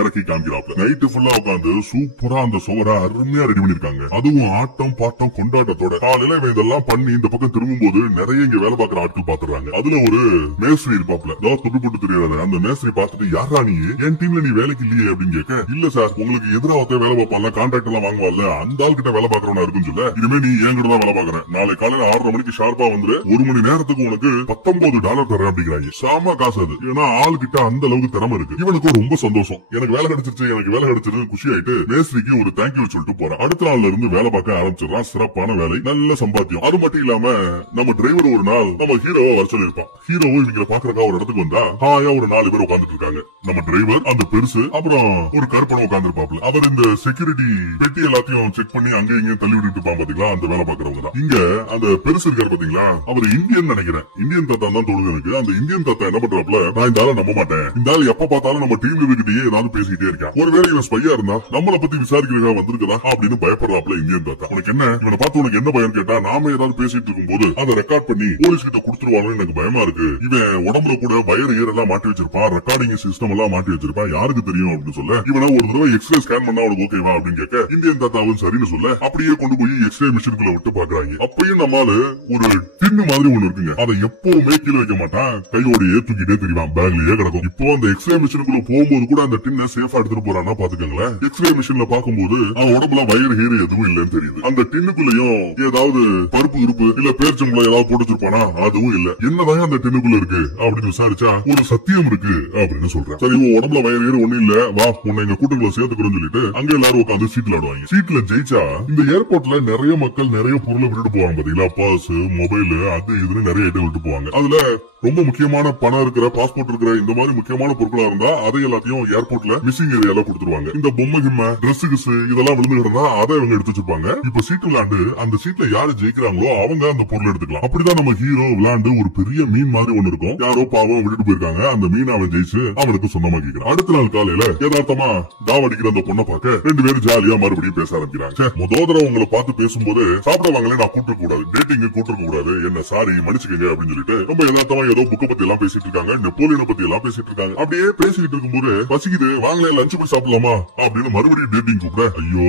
இறக்கி காமிக்கிறாப்ல. நைட்டு ஃபுல்லா உட்காந்து சூப்பரா அந்த சுவரை அருமையா ரெடி பண்ணிருக்காங்க. அதுவும் ஆட்டம் பாட்டம் கொண்டாட்டத்தோட. காலையில இவன் இதெல்லாம் பண்ணி இந்த பக்கம் திரும்பும் போது நிறைய இங்க வேலை பார்க்கிற ஆட்கள் பாத்துறாங்க. அதுல ஒரு மேஸ்திரி இருப்பாப்ல, தொட்டு போட்டு தெரியாது. அந்த மேஸ்திரி பார்த்துட்டு யாரா நீ, என் டீம்ல நீ வேலைக்கு இல்லையே அப்படின்னு கேட்க, இல்ல சார் உங்களுக்கு எதிராக வேலை பார்ப்பான்ல, கான்ட்ராக்ட் எல்லாம் வாங்குவான்ல, அந்த ஆள் கிட்ட வேலை பாக்குறவனா இருக்குன்னு சொல்ல, இனிமே நீ என் கிட்ட தான் வேலை பாக்குறேன். நாளை காலையில 6:30 மணிக்கு ஷார்ப்பா வந்து 1 மணி நேரத்துக்கு உனக்கு $19 தரேன் அப்படிங்கிறாங்க. சாம காசு அது. ஏன்னா ஆள் கிட்ட அந்த அளவுக்கு திறமை இருக்கு. இவனுக்கு ரொம்ப சந்தோஷம். எனக்கு வேலை கிடைச்சிருச்சு, வேலை கிடைச்சது குஷி ஆயிட்டு மேஸ்திரிக்கு ஒரு தேங்க்யூ சொல்லிட்டு போறான். அடுத்த நாள்ல இருந்து வேலை பார்க்க ஆரம்பிச்சிடறான். சிறப்பான வேலை, நல்ல சம்பாத்தியம். அது மட்டும் இல்லாம நம்ம டிரைவர் ஒரு நாள் நம்ம ஹீரோவை வர சொல்லிருப்பான். ஹீரோவும் இவங்களை பாக்குறக்கா ஒரு இடத்துக்கு வந்தா ஹாயா ஒரு 4 பேர் உட்காந்துட்டு இருக்காங்க. நம்ம டிரைவர், அந்த பெருசு, அப்புறம் ஒரு கருப்பனை உட்கார்ந்து இருப்பாப்ல. அவர் இந்த செக்யூரிட்டி பெட்டி எல்லாத்தையும் செக் பண்ணி அங்கே இங்கே தள்ளி விட்டுட்டு இருப்பான் பாத்தீங்களா, அந்த வேலை பாக்குறவங்க தான். இங்க அந்த பெருசு இருக்காரு பாத்தீங்களா, அவர் இந்தியன் நினைக்கிறேன். இந்தியன் தாத்தா தான் தோணுது எனக்கு. அந்த இந்தியன் தாத்தா என்ன பண்றாப்ல, நான் இந்த ஆளை நம்ப மாட்டேன், இந்த ஆள் எப்ப பார்த்தாலும் நம்ம டீம் இருக்கிட்டே ஏதாவது பேசிக்கிட்டே இருக்கான், ஒருவேளை இவன் ஸ்பையா இருந்தா நம்மளை பத்தி விசாரிக்கிறதா வந்திருக்கா அப்படின்னு பயப்படுறாப்ல இந்தியன் தாத்தா. உனக்கு என்ன, இவனை பார்த்து உனக்கு என்ன பயம் கேட்டா, நாம ஏதாவது பேசிட்டு இருக்கும் போது அதை ரெக்கார்ட் பண்ணி போலீஸ் கிட்ட கொடுத்துருவாங்க, எனக்கு பயமா இருக்கு. இவன் உடம்புல கூட வயர் ஏர் எல்லாம் மாட்டி வச்சிருப்பான், ரெக்கார்டிங் சிஸ்டம் எல்லாம் மாட்டி வச்சிருப்பான், யாருக்கு தெரியும் அப்படின்னு சொல்ல, இவனை ஒரு தடவை எக்ஸ்ரே ஸ்கேன் பண்ணா அவனுக்கு ஓகேவா அப்படின்னு கேட்க, இந்தியன் தாத்தாவும் சரின்னு சொல்ல, அப்படியே கொண்டு போய் எக்ஸ்ரே மிஷினுக்குள்ள விட்டு பாக்குறாங்க. அப்பயும் நம்மால ஒரு டின்னு மாதிரி ஒண்ணு இருக்குங்க, அதை எப்பவுமே கீழே வைக்க மாட்டான், கையோடையே தூக்கிட்டே தெரியும், பேக்லயே கிடக்கும். இப்போ அந்த எக்ஸ்ரே மிஷினுக்குள்ள போகும்போது கூட அந்த டின்னை சேஃபா எடுத்துட்டு போறான்னா பாத்துக்கங்களேன். எக்ஸ்ரே மிஷின்ல பாக்கும்போது அவன் உடம்புல வயர் ஹீர் எதுவும் இல்லன்னு தெரியுது. அந்த டின்னுக்குள்ளயும் ஏதாவது பருப்பு இருப்பு இல்ல பேர்ச்சம்பளம் ஏதாவது போட்டு வச்சிருப்பானா, அதுவும் இல்ல. என்னதான் அந்த டின்னுக்குள்ள இருக்கு அப்படின்னு விசாரிச்சா ஒரு சத்தியம் இருக்கு அப்படின்னு சொல்றேன். சரி, உன் உடம்புல வயர் ஹீர் ஒண்ணு இல்ல, வா உன்னை எங்க கூட்டங்களை சேர்த்துக்கிறோம்னு சொல்லிட்டு அங்க எல்லாரும் உட்காந்து சீட்ல ஆடுவாங்க. சீட்ல ஜெயிச்சா இந்த ஏர்போர்ட்ல நிறைய மக்கள் நிறைய பொருளை விட்டுட்டு போவாங்க பாத்தீங்களா, பர்ஸ், மொபைல், அது இதுன்னு நிறைய ஐட்டம் விட்டு போவாங்க. அதுல ரொம்ப முக்கியமான பணம் இருக்கிற, பாஸ்போர்ட் இருக்கிற இந்த மாதிரி முக்கியமான பொருட்களா இருந்தா அதை எல்லாத்தையும் ஏர்போர்ட்ல மிஸ்ஸிங் ஏரியால கொடுத்துருவாங்க. இந்த பொம்மை கிம்மை டிரெஸ் இதெல்லாம் விழுந்து கிடந்தா அதை அவங்க எடுத்து வச்சிருப்பாங்க. இப்ப சீட்டு விளையாண்டு அந்த சீட்ல யாரு ஜெயிக்கிறாங்களோ அவங்க அந்த பொருள் எடுத்துக்கலாம். அப்படிதான் நம்ம ஹீரோ விளையாண்டு ஒரு பெரிய மீன் மாதிரி ஒண்ணு இருக்கும், யாரோ பாவம் விட்டுட்டு போயிருக்காங்க, அந்த மீன் அவன் ஜெயிச்சு அவனுக்கு சொந்தமா கேட்கிறான். அடுத்த நாள் காலையில யதார்த்தமா தாவடிக்கிற அந்த பொண்ணை பார்க்க 2 பேரும் ஜாலியா மறுபடியும் பேச ஆரம்பிக்கிறாங்க. முதோதர உங்களை பார்த்து பேசும்போது சாப்பிடுவாங்களே, நான் கூட்டு கூடாது, டேட்டிங் கூட்டு கூடாது, என்ன சாரி மன்னிச்சுக்கங்க அப்படின்னு சொல்லிட்டு ரொம்ப யதார்த்தமா ஏதோ புக்க பத்தி எல்லாம் பேசிட்டு இருக்காங்க, நெப்போலியனை பத்தி எல்லாம் பேசிட்டு இருக்காங்க. அப்படியே பேசிட்டு இருக்கும்போது பசிக்குது, வாங்கல லஞ்ச் போய் சாப்பிடலாமா அப்படின்னு மறுபடியும் டேட்டிங் கூப்பிட, ஐயோ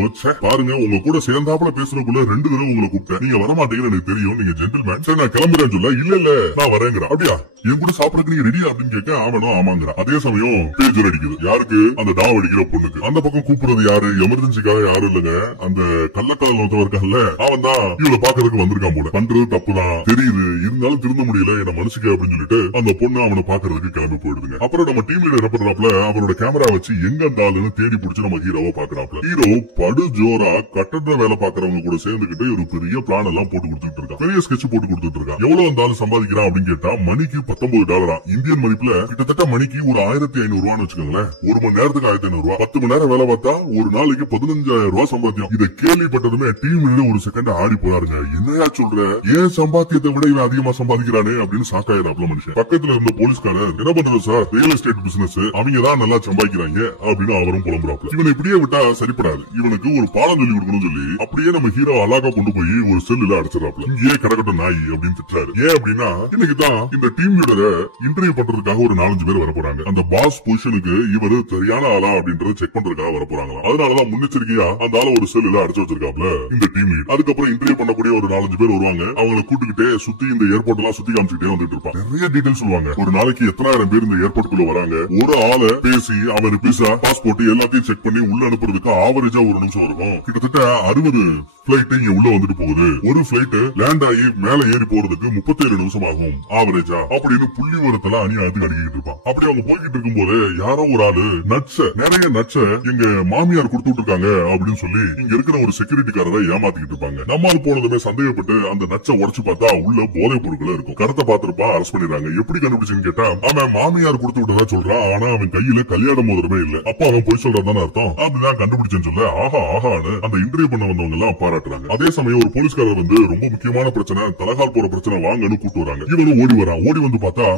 பாருங்க உங்க கூட சேர்ந்தாப்புல பேசுறதுக்குள்ள 2 தடவை உங்களை கூப்பிட்டேன், நீங்க வர மாட்டீங்கன்னு எனக்கு தெரியும், நீங்க ஜென்டில்மேன், சரி நான் கிளம்புறேன்னு சொல்ல, இல்ல நான் வரேங்கிற. அப்படியா என் கூட சாப்பிடறதுக்கு நீங்க ரெடியா அப்படின்னு கேட்க, அவனும் ஆமாங்கிற. அதே சமயம் பேஜர் அடிக்குது. யாருக்கு? அந்த டாவ் அடிக்கிற பொண்ணுக்கு. அந்த பக்கம் கூப்பிடுறது யாரு? எமர்ஜென்சிக்காக யாரும் இல்லங்க, அந்த கள்ளக்காதல் இருக்கான்ல, அவன் தான் இவளை பாக்குறதுக்கு வந்திருக்கான் போல. பண்றது தப்புதான் தெரியுது, இருந்தாலும் திருந்த முடியல, என்ன மனுஷிக்க அப்படின்னு சொல்லிட்டு அந்த பொண்ணு அவனை பாக்குறதுக்கு கிளம்பி போயிடுதுங்க. அப்புறம் நம்ம டீம் லீடர் என்ன பண்றாப்ல, அவரோட கேமரா வச்சு எங்க அந்த ஆளுன்னு தேடி பிடிச்சு நம்ம ஹீரோவை பாக்குறாப்ல. ஹீரோ படு ஜோரா கட்டட வேலை பாக்குறவங்க கூட சேர்ந்துகிட்டு ஒரு பெரிய பிளான் எல்லாம் போட்டு கொடுத்துட்டு இருக்கான், பெரிய ஸ்கெட்ச் போட்டு கொடுத்துட்டு இருக்கான். எவ்வளவு அந்த ஆளு சம்பாதிக்கிறான் அப்படின்னு கேட்டா மணிக்கு $19 இந்தியன் மதிப்புல கிட்டத்தட்ட மணிக்கு ஒரு 1500 ரூபான்னு வச்சுக்கோங்களேன். 1 மணி நேரத்துக்கு 1500 ரூபாய், 10 மணி நேரம் வேலை பார்த்தா ஒரு நாளைக்கு 15000 ரூபாய் சம்பாத்தியம். இதை கேள்விப்பட்டதுமே டீம் லீடர் ஒரு செகண்ட் ஆடி போறாருங்க. என்னையா சொல்ற, ஏன் சம்பாத்தியத்தை விட இவன் அதிகமா சம்பாதிக்கிறானே அப்படின்னு சாக்காயிராப்ல மனுஷன். பக்கத்துல இருந்த போலீஸ்காரர், என்ன பண்றது சார், ரியல் எஸ்டேட் பிசினஸ், அவங்க தான் நல்லா சம்பாதிக்கிறாங்க அப்படின்னு அவரும் புலம்புறாப்ல. இவனை இப்படியே விட்டா சரிப்படாது, இவனுக்கு ஒரு பாடம் சொல்லி கொடுக்கணும் சொல்லி அப்படியே நம்ம ஹீரோ அழகா கொண்டு போய் ஒரு செல்லுல அடைச்சிடறாப்ல. இங்கே கிடக்கட்டும் நாய் அப்படின்னு திட்டுறாரு. ஏன் அப்படின்னா இன்னைக்கு தான் இந்த டீம் லீடரை இன்டர்வியூ பண்றதுக்காக ஒரு 4-5 பேர் வர போறாங்க. அந்த பாஸ் பொசிஷனுக்கு இவரு சரியான ஆளா அப்படின்றத செக் பண்றதுக்காக வர போறாங்க. அதனாலதான் முன்னெச்சரிக்கையா அந்த ஆள ஒரு செல்லுல அடைச்சு வச்சிருக்காப்ல இந்த டீம் லீட். அதுக்கப்புறம் இன்டர்வியூ பண்ணக்கூடிய ஒரு 4-5 பேர் வருவாங்க. அவங்களை கூட்டுக்கிட்டே சுத்தி இந்த ஏர்போர்ட் எல்லாம் சுத்தி காமிச்சுட்டே வந்துட்டு இருப்பாங்க. நிறைய டீடைல்ஸ் சொல்லுவாங்க. ஒரு நாளைக்கு எத்தனாயிரம் பேர் இந்த ஏர்போர்ட்டுக்குள்ள வராங்க, ஒரு ஆளை பேசி அவர் விசா பாஸ்போர்ட் எல்லாத்தையும் செக் பண்ணி உள்ள அனுப்புறதுக்கு ஆவரேஜா 1 நிமிஷம் இருக்கும். கிட்டத்தட்ட 60 பிளைட் இங்க உள்ள வந்துட்டு போகுது. ஒரு பிளைட் லேண்ட் ஆகி மேல ஏறி போறதுக்கு 37 நிமிஷம் ஆகும் ஆவரேஜா அப்படின்னு புள்ளி விவரத்தெல்லாம் அணியாத்துக்கு அடிக்கிட்டு இருப்பான். அப்படி அவங்க போய்கிட்டு இருக்கும் போது யாரோ ஒரு ஆளு நிறைய நட்ஸ எங்க மாமியார் கொடுத்து விட்டுருக்காங்க அப்படின்னு சொல்லி இங்க இருக்கிற ஒரு செக்யூரிட்டிக்காரரை ஏமாத்திக்கிட்டு இருப்பாங்க. நம்மால் போனதுமே சந்தேகப்பட்டு அந்த நட்ச உடைச்சு பார்த்தா உள்ள போதைப் பொருட்கள் இருக்கும். கருத்தை பார்த்திருப்பா, அரெஸ்ட் பண்ணிடுறாங்க. எப்படி கண்டுபிடிச்சுன்னு கேட்டா அவன் மாமியார் கொடுத்து விட்டதா சொல்றான். ஆனா அவன் கையில கல்யாண மோதிரமே இல்ல. அப்ப அவன் போய் சொல்றதான அர்த்தம். அப்படிதான் கண்டுபிடிச்சேன்னு சொல்ல ஆஹான்னு அந்த இன்டர்வியூ பண்ண வந்தவங்க எல்லாம் பாராட்டுறாங்க. அதே சமயம் ஒரு போலீஸ்காரர் வந்து ரொம்ப முக்கியமான பிரச்சனை, தலகால் போற பிரச்சனை வாங்கன்னு கூட்டு வராங்க. இவனும் ஓடி வரான். ஓடி வந்து பார்த்தா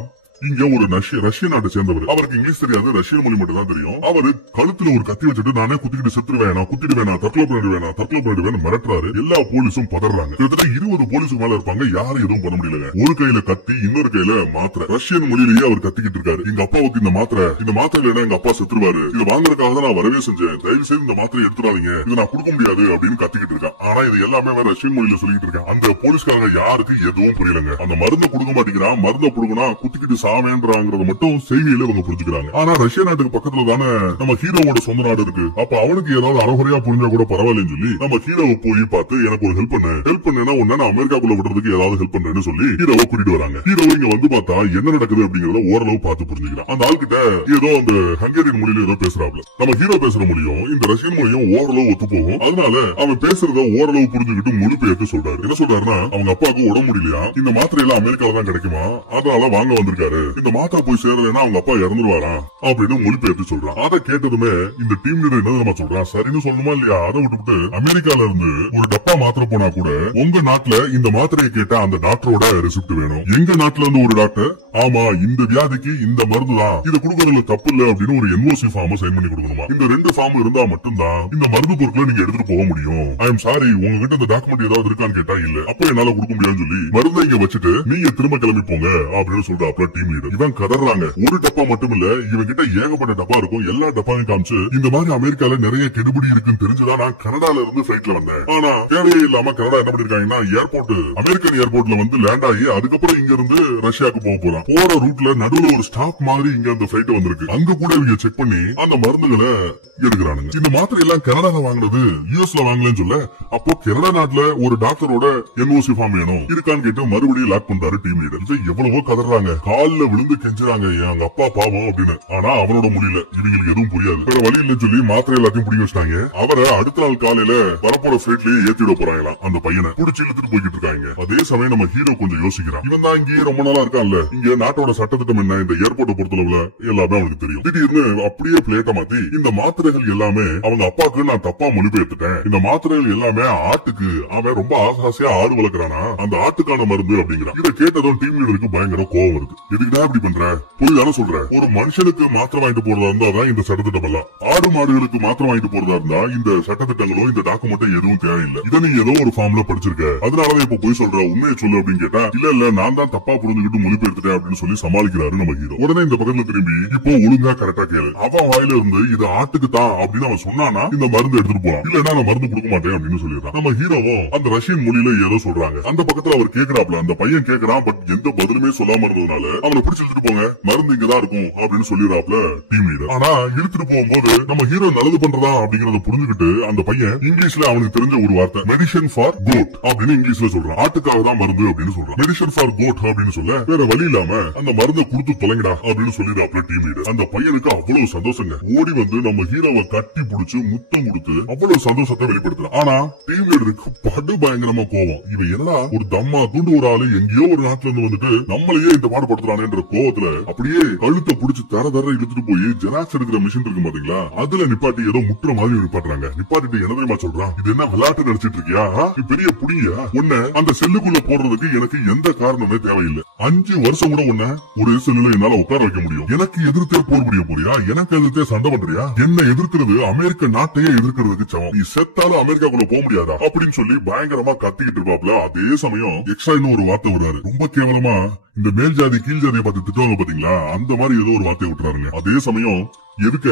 இங்க ஒரு ரஷ்ய நாட்டை சேர்ந்தவர். அவருக்கு இங்கிலீஷ் தெரியாது, ரஷ்யன் மொழி மட்டும் தான் தெரியும். அவரு கழுத்துல ஒரு கத்தி வச்சுட்டு நானே குத்திக்கிட்டு செத்துருவேன், குத்திடுவேன், தற்கொலை பண்ணிடுவேன் மிரட்டுறாரு. எல்லா போலீஸும் பதறாங்க. கிட்டத்தட்ட 20 போலீஸுக்கு மேல இருப்பாங்க. யாரும் எதுவும் பண்ண முடியல. ஒரு கையில கத்தி, இன்னொரு கையில மாத்திரை. ரஷ்யன் மொழியிலேயே அவர் கத்திக்கிட்டு இருக்காரு. எங்க அப்பாவுக்கு இந்த மாத்திரை இல்லைன்னா எங்க அப்பா செத்துருவாரு. இதை வாங்குறதுக்காக தான் நான் வரவே செஞ்சேன். தயவு செய்து இந்த மாத்திரை எடுத்துடாதீங்க, இதை நான் கொடுக்க முடியாது அப்படின்னு கத்திக்கிட்டு இருக்கான். ஆனா இது எல்லாமே ரஷ்யன் மொழியில சொல்லிட்டு இருக்கேன். அந்த போலீஸ்காரங்க யாருக்கு எதுவும் புரியலங்க. அந்த மருந்தை கொடுக்க மாட்டேங்கிறான். மருந்தை கொடுக்கனா குத்திக்கிட்டு சாவேன்றாங்கிறத மட்டும் செய்தியில இவங்க புரிஞ்சுக்கிறாங்க. ஆனா ரஷ்ய நாட்டுக்கு பக்கத்துல தானே நம்ம ஹீரோவோட சொந்த நாடு இருக்கு. அப்ப அவனுக்கு ஏதாவது அறகுறையா புரிஞ்சா கூட பரவாயில்லன்னு சொல்லி நம்ம ஹீரோவை போய் பார்த்து எனக்கு ஒரு ஹெல்ப் பண்ணுன்னா உன்ன நான் அமெரிக்காக்குள்ள விடுறதுக்கு ஏதாவது ஹெல்ப் பண்றேன்னு சொல்லி ஹீரோவை கூட்டிட்டு வராங்க. ஹீரோ இங்க வந்து பார்த்தா என்ன நடக்குது அப்படிங்கறத ஓரளவு பார்த்து புரிஞ்சுக்கிறான். அந்த ஆள்கிட்ட ஏதோ அந்த ஹங்கேரியன் மொழியில ஏதோ பேசுறாப்ல. நம்ம ஹீரோ பேசுற மொழியும் இந்த ரஷ்யன் மொழியும் ஓரளவு ஒத்து போகும். அதனால அவன் பேசுறத ஓரளவு புரிஞ்சுக்கிட்டு மொழிபெயர்த்து சொல்றாரு. என்ன சொல்றாருன்னா, அவங்க அப்பாவுக்கு உடம்பு முடியலையா, இந்த மாத்திரை எல்லாம் அமெரிக்கால தான் கிடைக்குமா, அதனால வாங்க வந்திருக்காரு. இந்த மாத்திரை போய் சேரலைன்னா அவங்க அப்பா இறந்துருவாரா அப்படின்னு மொழிபெயர்த்து சொல்றான். அதை கேட்டதுமே இந்த டீம் லீடர் என்ன நம்ம சொல்றான், சரின்னு சொல்லணுமா இல்லையா, அதை விட்டுவிட்டு அமெரிக்கால இருந்து ஒரு டப்பா மாத்திரை போனா கூட உங்க நாட்டுல இந்த மாத்திரையை கேட்டா அந்த டாக்டரோட ரெசிப்ட் வேணும். எங்க நாட்டுல இருந்து ஒரு டாக்டர் ஆமா இந்த வியாதிக்கு இந்த மருந்து தான், இதை கொடுக்கறதுல தப்பு இல்ல அப்படின்னு ஒரு NOC ஃபார்ம் சைன் பண்ணி கொடுக்கணுமா. இந்த 2 ஃபார்ம் இருந்தா மட்டும்தான் இந்த மருந்து பொருட்களை நீங்க எடுத்துட்டு போக முடியும். ஐ எம் சாரி, உங்ககிட்ட இந்த டாக்குமெண்ட் ஏதாவது இருக்கான்னு கேட்டா இல்ல, அப்ப என்னால கொடுக்க முடியாதுன்னு சொல்லி மருந்தை இங்க வச்சுட்டு நீங்க திரும்ப கிளம்பி போங்க அப்படின்னு சொல்றாப்ல டீம் லீடர். இவன் கதறாங்க. ஒரு டப்பா மட்டும் இல்ல, இவன் கிட்ட ஏகப்பட்ட டப்பா இருக்கும். எல்லா டப்பாவையும் காமிச்சு இந்த மாதிரி அமெரிக்கால நிறைய கெடுபிடி இருக்குன்னு தெரிஞ்சுதான் நான் கனடால இருந்து பிளைட்ல வந்தேன். ஆனா தேவையே இல்லாம கனடா என்ன பண்ணிருக்காங்கன்னா அமெரிக்கன் ஏர்போர்ட்ல வந்து லேண்ட் ஆகி அதுக்கப்புறம் இங்க இருந்து ரஷ்யாவுக்கு போக போறான். போற ரூட்ல நடுவுல ஒரு ஸ்டாப் மாதிரி இங்க அந்த பிளைட் வந்திருக்கு. அங்க கூட இவங்க செக் பண்ணி அந்த மருந்துகளை எடுக்கிறானுங்க. இந்த மாத்திரை எல்லாம் கனடால வாங்கினது யூஎஸ்ல வாங்கலன்னு சொல்ல, அப்போ கனடா நாட்டுல ஒரு டாக்டரோட NOC ஃபார்ம் வேணும் இருக்கான்னு கேட்டு மறுபடியும் லாக் பண்றாரு டீம் லீடர். இதை எவ்வளவோ கதறாங்க, கால்ல விழுந்து கெஞ்சுறாங்க, எங்க அப்பா பாவம் அப்படின்னு. ஆனா அவனோட முடியல, இவங்களுக்கு எதுவும் புரியாது. வேற வழி இல்லைன்னு சொல்லி மாத்திரை எல்லாத்தையும் பிடிக்க வச்சிட்டாங்க. அவரை அடுத்த நாள் காலையில வரப்போற பிளைட்லயே ஏத்திட போறாங்களாம். அந்த பையனை புடிச்சு இழுத்துட்டு போய்கிட்டு இருக்காங்க. அதே சமயம் நம்ம ஹீரோ கொஞ்சம் யோசிக்கிறான். இவன் தான் இங்கே ரொம்ப நாளா இருக்கான்ல, இங்க நாட்டோட சட்டத்திட்டம் என்ன, இந்த ஏர்போர்ட்டை பொறுத்தளவுல எல்லாமே அவனுக்கு தெரியும். திடீர்னு அப்படியே பிளேட்டை மாத்தி இந்த மாத்திரைகள் எல்லாமே அவங்க அப்பாக்கு நான் தப்பா மொழிபெயர்த்துட்டேன், இந்த மாத்திரைகள் எல்லாமே ஆட்டுக்கு, அவன் ரொம்ப ஆசையா ஆடு வளர்க்கறானா அந்த ஆட்டுக்கான மருந்து அப்படிங்கிறான். இதை கேட்டதும் டீம் லீடருக்கு பயங்கர கோவம் இருக்கு. எதுக்குடா இப்படி பண்ற, புரியுதான சொல்ற, ஒரு மனுஷனுக்கு மாத்திரை வாங்கிட்டு போறதா இருந்தா தான் இந்த சட்டத்திட்டம் எல்லாம், ஆடு மாடுகளுக்கு மாத்திரை வாங்கிட்டு போறதா இருந்தா இந்த சட்டத்திட்டங்களோ இந்த டாக்குமெண்ட் எதுவும் தேவையில்லை. இதை நீ ஏதோ ஒரு ஃபார்ம்ல படிச்சிருக்க, அதனாலதான் இப்ப போய் சொல்ற, உண்மையை சொல்லு அப்படின்னு கேட்டா இல்ல நான் தான் தப்பா புரிஞ்சுக்கிட்டு மொழிபெயர்த்துட்டேன் அப்படின்னு சொல்லி சமாளிக்கிறாரு நம்ம ஹீரோ. உடனே இந்த பக்கத்துல திரும்பி இப்போ ஒழுங்கா கரெக்டா கேளு, அவன் வாயில இருந்து இது ஆட்டுக்கு தான் அப்படின்னு அவன் சொன்னானா இந்த மருந்து எடுத்துட்டு போறான், இல்லன்னா நான் மருந்து கொடுக்க மாட்டேன் அப்படின்னு சொல்லிடுறான். நம்ம ஹீரோவும் அந்த ரஷ்யன் மொழியில ஏதோ சொல்றாங்க. அந்த பக்கத்துல அவர் கேக்குறாப்ல, அந்த பையன் கேக்குறான், பட் எந்த பதிலுமே சொல்லாம இருந்ததுனால அவனை பிடிச்சு இழுத்துட்டு போங்க, மருந்து இங்கதான் இருக்கும் அப்படின்னு சொல்லிடுறாப்ல டீம் லீடர். ஆனா இழுத்துட்டு போகும்போது நம்ம ஹீரோ நல்லது பண்றதா அப்படிங்கறத புரிஞ்சுக்கிட்டு அந்த பையன் இங்கிலீஷ்ல அவனுக்கு தெரிஞ்ச ஒரு வார்த்தை மெடிசன் ஃபார் கோட் அப்படின்னு இங்கிலீஷ்ல சொல்றான். ஆட்டுக்காக தான் மருந்து அப்படின்னு சொல்றான். மெடிசன் ஃபார் கோட் அப்படின்னு சொல்ல வேற வழி இல்லாம அந்த மருந்தை கொடுத்து தொலைங்கடா அப்படின்னு சொல்லிடுறாப்ல டீம் லீடர். அந்த பையனுக்கு அவ்வளவு சந்தோஷங்க. ஓடி வந்து நம்ம ஹீரோவை கட்டி பிடிச்சு முத்தம் கொடுத்து அவ்வளவு சந்தோஷத்தை வெளிப்படுத்துறான். ஆனா டீம் லீடருக்கு படு பயங்கரமா கோவம். இவன் என்னடா ஒரு தம்மா துண்டு ஒரு ஆளு எங்கேயோ ஒரு நாட்டுல இருந்து வந்துட்டு நம்மளையே இந்த பாடுபடுத்துறானேன்ற கோவத்துல அப்படியே கழுத்தை பிடிச்சு தர இழுத்துட்டு போய் ஜெராக்ஸ் எடுக்கிற மிஷின் இருக்கு பாத்தீங்களா, அதுல நிப்பாட்டி ஏதோ முற்ற மாதிரி நிப்பாட்டுறாங்க. நிப்பாட்டிட்டு என்ன தெரியுமா சொல்றான், இது என்ன விளையாட்டு நடிச்சிட்டு இருக்கியா, பெரிய புடியா, உன்ன அந்த செல்லுக்குள்ள போடுறதுக்கு எனக்கு எந்த காரணமே தேவையில்லை. 5 வருஷம் கூட உன்ன ஒரு செல்லுல என்னால உட்கார வைக்க முடியும். எனக்கு எதிர்த்தே போர் புரிய போறியா, எனக்கு எதிர்த்தே சண்டை பண்றியா, என்ன எதிர்க்கிறது அமெரிக்க நாட்டையே எதிர்க்கிறதுக்கு சமம், நீ செத்தாலும் அமெரிக்காக்குள்ள போக முடியாதா அப்படின்னு சொல்லி பயங்கரமா கத்திக்கிட்டு இருப்பாப்ல. அதே சமயம் எக்ஸ்ட்ரா இன்னும் ஒரு வார்த்தை வர்றாரு. ரொம்ப கேவலமா இந்த மேல் ஜாதி கீழ் ஜாதியை பார்த்து திட்டுவாங்க பாத்தீங்களா, அந்த மாதிரி ஏதோ ஒரு வார்த்தையை விட்டுறாருங்க. அதே சமயம் எதுக்க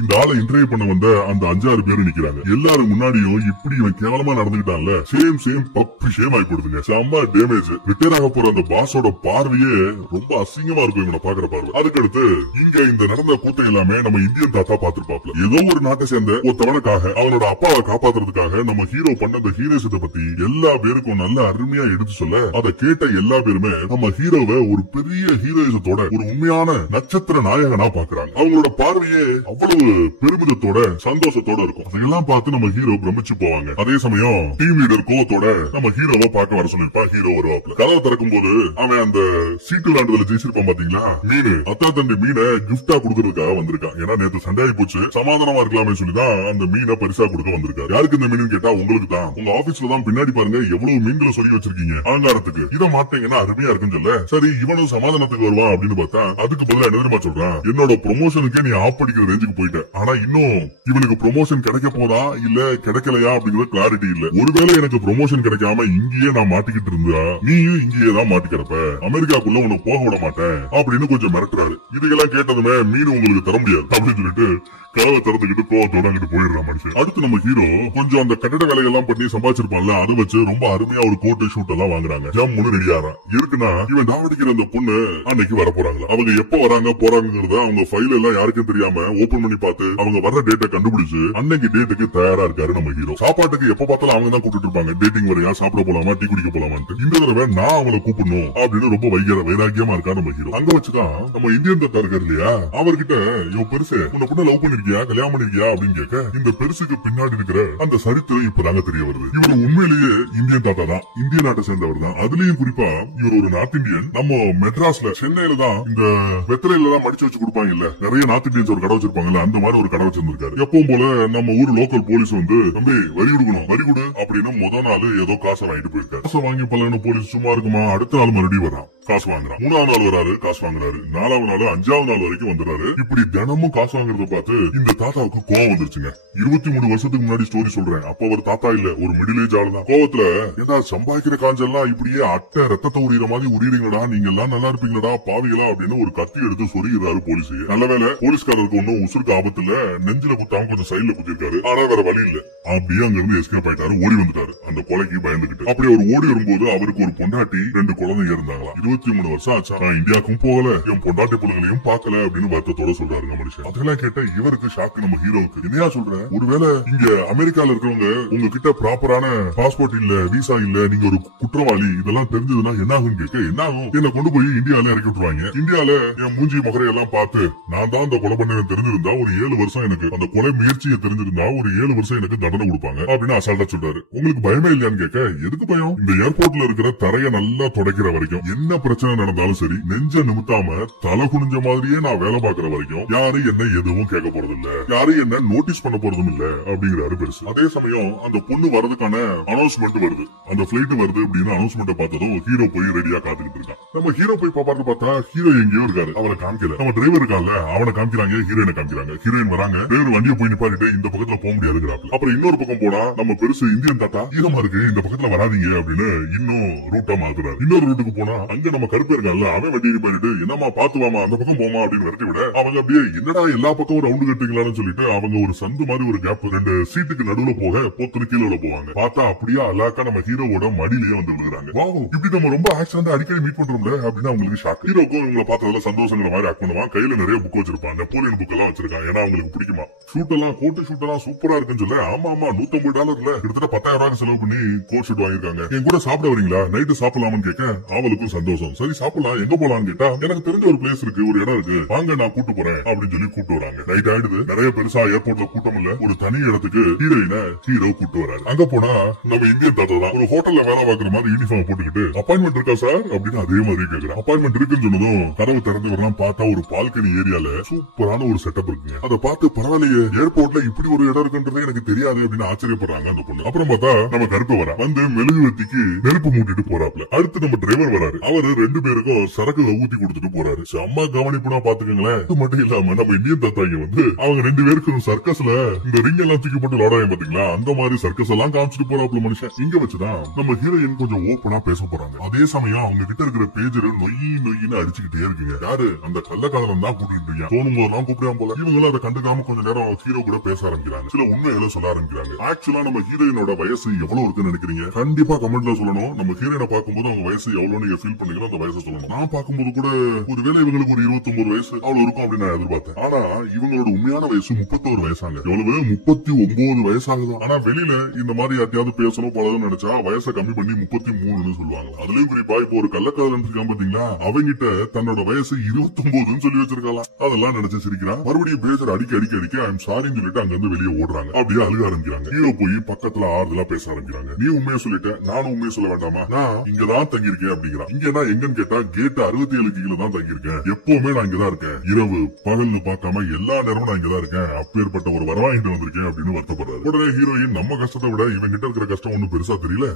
இந்த ஆளை இன்டர்வியூ பண்ண வந்த அந்த 5-6 பேரு நிக்கிறாங்க. எல்லாரும் முன்னாடியும் இப்படி இவன் கேவலமா நடந்துகிட்டான்ல, சேம் பப்பு ஷேம் ஆகி போடுதுங்க. செம்ம டேமேஜ். ரிட்டையர் ஆக போற அந்த பாஸோட பார்வையே ரொம்ப அசிங்கமா இருக்கும் இவனை பாக்குற பார்வை. அதுக்கடுத்து இங்க இந்த நடந்த கூத்தை எல்லாமே நம்ம இந்தியன் தாத்தா பாத்துருப்பாப்ல. ஏதோ ஒரு நாட்டை சேர்ந்த ஒருத்தவனுக்காக அவனோட அப்பாவை காப்பாத்துறதுக்காக நம்ம ஹீரோ பண்ண அந்த ஹீரோயிசத்தை பத்தி எல்லா பேருக்கும் நல்ல அருமையா எடுத்து சொல்ல, அதை கேட்ட எல்லா பேருமே நம்ம ஹீரோவை ஒரு பெரிய ஹீரோயிசத்தோட ஒரு உண்மையான நட்சத்திர நாயகனா பாக்குறாங்க. அவங்களோட பார்வையே அவ்வளவு பெருமிதத்தோட சந்தோஷத்தோட இருக்கும். அதையெல்லாம் பார்த்து நம்ம ஹீரோ பிரமிச்சு போவாங்க. அதே சமயம் டீம் லீடர் கோவத்தோட நம்ம ஹீரோவை பார்க்க வர சொல்லிருப்பா. ஹீரோ வருவாப்ல. கதவை திறக்கும் போது அவன் அந்த சீட்டு விளையாண்டுல ஜெயிச்சிருப்பான் பாத்தீங்களா, மீன் அத்தா தண்டி மீனை கிஃப்டா கொடுக்கறதுக்காக வந்திருக்கான். ஏன்னா நேற்று சண்டை போச்சு, சமாதானமா இருக்கலாமே சொல்லிதான் அந்த மீனை பரிசா கொடுக்க வந்திருக்காரு. யாருக்கு இந்த மீன் கேட்டா உங்களுக்கு தான். உங்க ஆபீஸ்ல தான் பின்னாடி பாருங்க எவ்வளவு மீன்களை சொல்லி வச்சிருக்கீங்க ஆங்காரத்துக்கு. இதை மாட்டீங்கன்னா அருமையா இருக்குன்னு சொல்ல, சரி இவனும் சமாதானத்துக்கு வருவான் அப்படின்னு பார்த்தா அதுக்கு பதிலா என்ன தெரியுமா சொல்றான், என்னோட ப்ரொமோஷனுக்கே நீ ஆப் படிக்கிற ரேஞ்சுக்கு போயிட்ட. ஆனா இன்னும் இவனுக்கு ப்ரொமோஷன் கிடைக்க போதா இல்ல கிடைக்கலையா அப்படிங்கிற கிளாரிட்டி இல்ல. ஒருவேளை எனக்கு ப்ரொமோஷன் கிடைக்காம இங்கேயே நான் மாட்டிக்கிட்டு இருந்தா நீயும் இங்கேயே தான் மாட்டிக்கிறப்ப, அமெரிக்காக்குள்ள உனக்கு போக விட மாட்டேன் அப்படின்னு கொஞ்சம் மிரட்டுறாரு. இதுக்கெல்லாம் கேட்டதுமே மீன் உங்களுக்கு தர முடியாது அப்படின்னு சொல்லிட்டு கதவை திறந்துக்கிட்டு கோவத்தோட அங்கிட்டு போயிடுறான் மனுஷன். அடுத்து நம்ம ஹீரோ கொஞ்சம் அந்த கட்டட வேலையெல்லாம் பண்ணி சம்பாதிச்சிருப்பான்ல, அதை வச்சு ரொம்ப அருமையா ஒரு கோட்டு ஷூட் எல்லாம் வாங்குறாங்க. ஜம்முன்னு ரெடி ஆறான். இருக்குன்னா இவன் டாவடிக்கிற அந்த பொண்ணு அன்னைக்கு வர போறாங்களா, அவங்க எப்ப வராங்க போறாங்கிறத அவங்க ஃபைல் எல்லாம் யாருக்கும் தெரியாம ஓபன் பண்ணி பார்த்து அவங்க வர்ற டேட்டை கண்டுபிடிச்சு அன்னைக்கு டேட்டுக்கு தயாரா இருக்காரு நம்ம ஹீரோ. சாப்பாட்டுக்கு எப்ப பார்த்தாலும் அவங்க தான் கூப்பிட்டு இருப்பாங்க. டேட்டிங் வரையா, சாப்பிட போலாமா, டீ குடிக்க போலாமான்னு. இந்த தடவை நான் அவளை கூப்பிடணும் அப்படின்னு ரொம்ப வைராக்கியமா இருக்கா நம்ம ஹீரோ. அங்க வச்சுதான் நம்ம இந்தியன் தாத்தா இருக்காரு இல்லையா, அவர்கிட்ட இவன் பெருசு உன்னை பொண்ணு லவ் பண்ணிருக்கியா, கல்யாணம் பண்ணிருக்கியா அப்படின்னு கேட்க, இந்த பெருசுக்கு பின்னாடி இருக்கிற அந்த சரித்திரம் இப்பதாங்க தெரிய வருது. இவர் உண்மையிலேயே இந்தியன் தாத்தா தான், இந்திய நாட்டை சேர்ந்தவர் தான். அதுலயும் குறிப்பா இவர் ஒரு நார்த் இந்தியன். நம்ம மெட்ராஸ்ல சென்னையில தான் இந்த வெத்தலையில தான் மடிச்சு வச்சு கொடுப்பாங்க இல்ல, நிறைய நார்த் இந்தியன்ஸ் ஒரு கடை வச்சிருப்பாங்கல்ல, அந்த மாதிரி ஒரு கடை வச்சிருந்திருக்காரு. எப்பவும் போல நம்ம ஊர் லோக்கல் போலீஸ் வந்து தம்பி வரி கொடுக்கணும், வரி கொடு அப்படின்னு முதல் நாள் ஏதோ காசை வாங்கிட்டு போயிருக்காரு. காசை வாங்கி பழகின போலீஸ் சும்மா இருக்குமா, அடுத்த நாள் மறுபடியும் வரான், காசு வாங்குறான். 3ஆவது நாள் வராரு, காசு வாங்குறாரு. 4ஆவது நாள் 5ஆவது நாள் வரைக்கும் வந்துறாரு. இப்படி தினமும் காசு வாங்குறத பார்த்து இந்த தாத்தாவுக்கு கோவம் வந்துருச்சுங்க. 23 வருஷத்துக்கு முன்னாடி ஸ்டோரி சொல்றேன். அப்ப அவர் தாத்தா இல்ல, ஒரு மிடில் ஏஜ் ஆள் தான். கோவத்துல ஏதாவது சம்பாதிக்கிற காஞ்செல்லாம் இப்படியே அட்டை ரத்தத்தை உரியிற மாதிரி உரியறீங்களா, நீங்க எல்லாம் நல்லா இருப்பீங்களா பாவிகளா அப்படின்னு ஒரு கத்தி எடுத்து சொருகிறாரு போலீஸ். நல்ல வேலை போலீஸ்காரருக்கு ஒன்னும் உசுருக்கு ஆபத்து இல்ல, நெஞ்சில குத்தாம கொஞ்சம் சைட்ல குத்திருக்காரு. ஆனா வேற வழி இல்ல, அப்படியே அங்க இருந்து எஸ்கேப் ஆயிட்டாரு, ஓடி வந்துட்டாரு அந்த கொலைக்கு பயந்துகிட்டு. அப்படி அவர் ஓடி வரும்போது அவருக்கு ஒரு பொண்டாட்டி 2 குழந்தைங்க இருந்தாங்களா. 23 வருஷம் ஆச்சா, நான் இந்தியாவுக்கும் போகல, என் பொண்டாட்டி பிள்ளைகளையும் பாக்கல அப்படின்னு வருத்தத்தோட சொல்றாருங்க மனுஷன். அதெல்லாம் கேட்ட இவருக்கு ஷாக்கு நம்ம ஹீரோவுக்கு. என்னையா சொல்றேன், ஒருவேளை இங்க அமெரிக்கால இருக்கிறவங்க உங்ககிட்ட ப்ராப்பரான பாஸ்போர்ட் இல்ல, விசா இல்ல, நீங்க ஒரு குற்றவாளி, இதெல்லாம் தெரிஞ்சதுன்னா என்ன ஆகும் கேட்க, என்ன ஆகும், என்ன கொண்டு போய் இந்தியால இறக்கி விட்டுருவாங்க. இந்தியால என் மூஞ்சி முகரையெல்லாம் பார்த்து நான் தான் அந்த கொலை பண்ண தெரிஞ்சிருந்தா ஒரு 7 வருஷம் எனக்கு, அந்த கொலை முயற்சியை தெரிஞ்சிருந்தா ஒரு 7 வருஷம் எனக்கு தண்டனை கொடுப்பாங்க அப்படின்னு அசால்ட்டா சொல்றாரு. உங்களுக்கு பயமே இல்லையான்னு கேட்க, எதுக்கு பயம், இந்த ஏர்போர்ட்ல இருக்கிற தரைய நல்லா தொடக்கிற வரைக்கும் என்ன பிரச்சனை நடந்தாலும் சரி, நெஞ்ச நிமித்தாம தலை குனிஞ்ச மாதிரியே நான் வேலை பார்க்கிற வரைக்கும் யாரு என்ன எதுவும் கேட்க போறது இல்ல, யாரும் என்ன நோட்டீஸ் பண்ண போறதும் இல்ல அப்படிங்கிறாரு பெருசு. அதே சமயம் அந்த பொண்ணு வரதுக்கான அனௌன்ஸ்மெண்ட் வருது, அந்த பிளைட் வருது அப்படின்னு அனௌன்ஸ்மெண்ட் பார்த்ததும் ஹீரோ போய் ரெடியா காத்துக்கிட்டு இருக்கான். நம்ம ஹீரோ போய் பார்த்தா ஹீரோ எங்கேயோ இருக்காரு, அவரை காமிக்கல. நம்ம டிரைவர் இருக்கான்ல அவனை காமிக்கிறாங்க, ஹீரோயினை காமிக்கிறாங்க. ஹீரோயின் வராங்க, டிரைவர் வண்டியை போய் நிப்பாட்டிட்டு இந்த பக்கத்துல போக முடியாதுங்கிறாப்ல. அப்புறம் இன்னொரு பக்கம் போனா நம்ம பெருசு இந்தியன் தாத்தா ஈரமா இருக்கு, இந்த பக்கத்துல வராதீங்க அப்படின்னு இன்னும் ரூட்டா மாத்துறாரு. இன்னொரு ரூட்டுக்கு போனா அங்க நம்ம கருப்பு இருக்கான்ல, அவன் வண்டியை நிப்பாட்டிட்டு என்னமா பாத்து வாமா அந்த பக்கம் போமா அப்படின்னு விரட்டி விட, அவங்க அப்படியே என்னடா எல்லா பக்கம் ஒரு ரவுண்டு கட்டுங்களான்னு சொல்லிட்டு அவங்க ஒரு சந்து மாதிரி ஒரு கேப் 2 சீட்டுக்கு நடுவுல போக பொத்துன்னு கீழே போவாங்க. பார்த்தா அப்படியே அலாக்கா நம்ம ஹீரோவோட மடியிலேயே வந்து விழுகிறாங்க. வாவ், இப்படி நம்ம ரொம்ப ஆக்சிடென்ட் அடிக்கடி மீட் பண்றோம்ல அப்படின்னு அவங்களுக்கு ஷாக். ஹீரோக்கும் இவங்களை பார்த்ததுல சந்தோஷங்கிற மாதிரி ஆக்ட் பண்ணுவான். கையில நிறைய புக் வச்சிருப்பான், நெப்போலியன் புக் எல்லாம் வச்சிருக்கான். ஏன்னா அவங்களுக்கு பிடிக்குமா. ஷூட் எல்லாம் கோட்டு ஷூட் எல்லாம் சூப்பரா இருக்குன்னு சொல்ல, ஆமா ஆமா $150 கிட்டத்தட்ட 10,000 ரூபாய்க்கு செலவு பண்ணி கோட் ஷூட் வாங்கிருக்காங்க. என் கூட சாப்பிட வரீங்களா, நைட்டு சாப்பிடலாமான்னு கேட்க அவளுக்கும் சந்தோஷம். சரி சாப்பிடலாம், எங்க போலான்னு கேட்டா எனக்கு தெரிஞ்ச ஒரு பிளேஸ் இருக்கு, ஒரு இடம் இருக்கு, வாங்க நான் கூட்டு போறேன் அப்படின்னு சொல்லி கூட்டு வராங்க. நைட் ஆயிடுது, நிறைய பெருசா ஏர்போர்ட்ல கூட்டம் இல்ல, ஒரு தனி இடத்துக்கு ஹீரோயினை ஹீரோ கூட்டு வராரு. அங்க போனா நம்ம இந்தியன் தாத்தா தான் ஒரு ஹோட்டல்ல வேலை பார்க்கிற மாதிரி யூனிஃபார்ம் போட்டுக்கிட்டு அப்பாயின்மெண்ட் இருக்கா சார் அப்படின்னு அதே மாதிரி கேக்குறேன். அப்பாயின்மெண்ட் இருக்குன்னு சொன்னதும் கதவு திறந்து வரலாம். பார்த்தா ஒரு பால்கனி ஏரியால சூப்பரான ஒரு செட்டப் இருக்குங்க. அதை பார்த்து பரவாயில்லையே, ஏர்போர்ட்ல இப்படி ஒரு இடம் இருக்குன்றது எனக்கு தெரியாது அப்படின்னு ஆச்சரியப்படுறாங்க அந்த பொண்ணு. அப்புறம் பார்த்தா நம்ம கருப்பு வரா வந்து மெழுகுவர்த்திக்கு நெருப்பு மூட்டிட்டு போறாப்ல. அடுத்து நம்ம டிரைவர் வராரு, அவரு 2 பேருக்கும் சரக்கு ஊத்தி கொடுத்துட்டு போறாரு. அம்மா கவனிப்புனா பாத்துக்கங்களேன். இது மட்டும் இல்லாம நம்ம இந்தியன் தாத்தாங்க வந்து அவங்க 2 பேருக்கும் சர்க்கஸ்ல இந்த ரிங் எல்லாம் தூக்கி போட்டு விளையாடாங்க பாத்தீங்களா, அந்த மாதிரி சர்க்கஸ் எல்லாம் காமிச்சிட்டு போறாப்ல மனுஷன். இங்க வச்சுதான் நம்ம ஹீரோயின் கொஞ்சம் ஓப்பனா பேச போறாங்க. அதே சமயம் அவங்க கிட்ட இருக்கிற பேஜர் நொய்யின்னு அடிச்சுக்கிட்டே இருக்குங்க. யாரு அந்த கள்ளக்காதலன் தான் கூட்டிட்டு இருக்காங்க, தோணும் போதெல்லாம் கூப்பிடாம போல. இவங்களும் அதை கண்டுக்காம கொஞ்ச நேரம் ஹீரோ கூட பேச ஆரம்பிக்கிறாங்க, சில உண்மைகளை சொல்ல ஆரம்பிக்கிறாங்க. ஆக்சுவலா நம்ம ஹீரோயினோட வயசு எவ்வளவு இருக்குன்னு நினைக்கிறீங்க, கண்டிப்பா கமெண்ட்ல சொல்லணும். நம்ம ஹீரோயினை பார்க்கும்போது அவங்க வயசு எவ்வளவு நீங்க ஃபீல் பண்ணீங்களோ அந்த வயசை சொல்லணும். நான் பார்க்கும்போது கூட ஒருவேளை இவங்களுக்கு ஒரு 29 வயசு அவ்வளவு இருக்கும் அப்படின்னு நான் எதிர்பார்த்தேன். ஆனா இவங்களோட உண்மையான வயசு 31 வயசாங்க. எவ்வளவு 39 வயசாகுதான். ஆனா வெளியில இந்த மாதிரி யார்ட்டையாவது பேசணும் பழகணும்னு நினைச்சா வயசை கம்மி பண்ணி 33 சொல்லுவாங்க. அதுலயும் குறிப்பா இப்போ ஒரு கள்ளக்காதல் இருக்கான் பாத்தீங்களா, அவங்கிட்ட தன்னோட வயசு 29 சொல்லி வச்சிருக்கலாம். அதெல்லாம் நினைச்சு சிரிக்கிறான். மறுபடியும் பேசுற அடிக்க ஐம் சாரின்னு சொல்லிட்டு அங்க இருந்து வெளியே ஓடுறாங்க. அப்படியே அழுக ஆரம்பிக்கிறாங்க. ஹீரோ போய் பக்கத்துல ஆறுதலா பேச ஆரம்பிக்கிறாங்க. நீ உண்மையை சொல்லிட்ட, நானும் உண்மையை சொல்ல வேண்டாமா, நான் இங்கதான் தங்கியிருக்கேன் அப்படிங்கிறான். இங்க நான் எங்கன்னு கேட்டா கேட் 67 கீழே தான் தங்கியிருக்கேன். எப்பவுமே நான் இங்கதான் இருக்கேன். இரவு பகல்னு பார்க்காம எல்லா நேரமும் நான் இங்கதான் இருக்கேன். அப்பேற்பட்ட ஒரு வரவாங்கிட்டு வந்திருக்கேன் அப்படின்னு வருத்தப்படுறாரு. உடனே ஹீரோயின் நம்ம கஷ்டத்தை விட இவன் கிட்ட இருக்கிற கஷ்டம் ஒண்ணும் பெருசா தெரியல.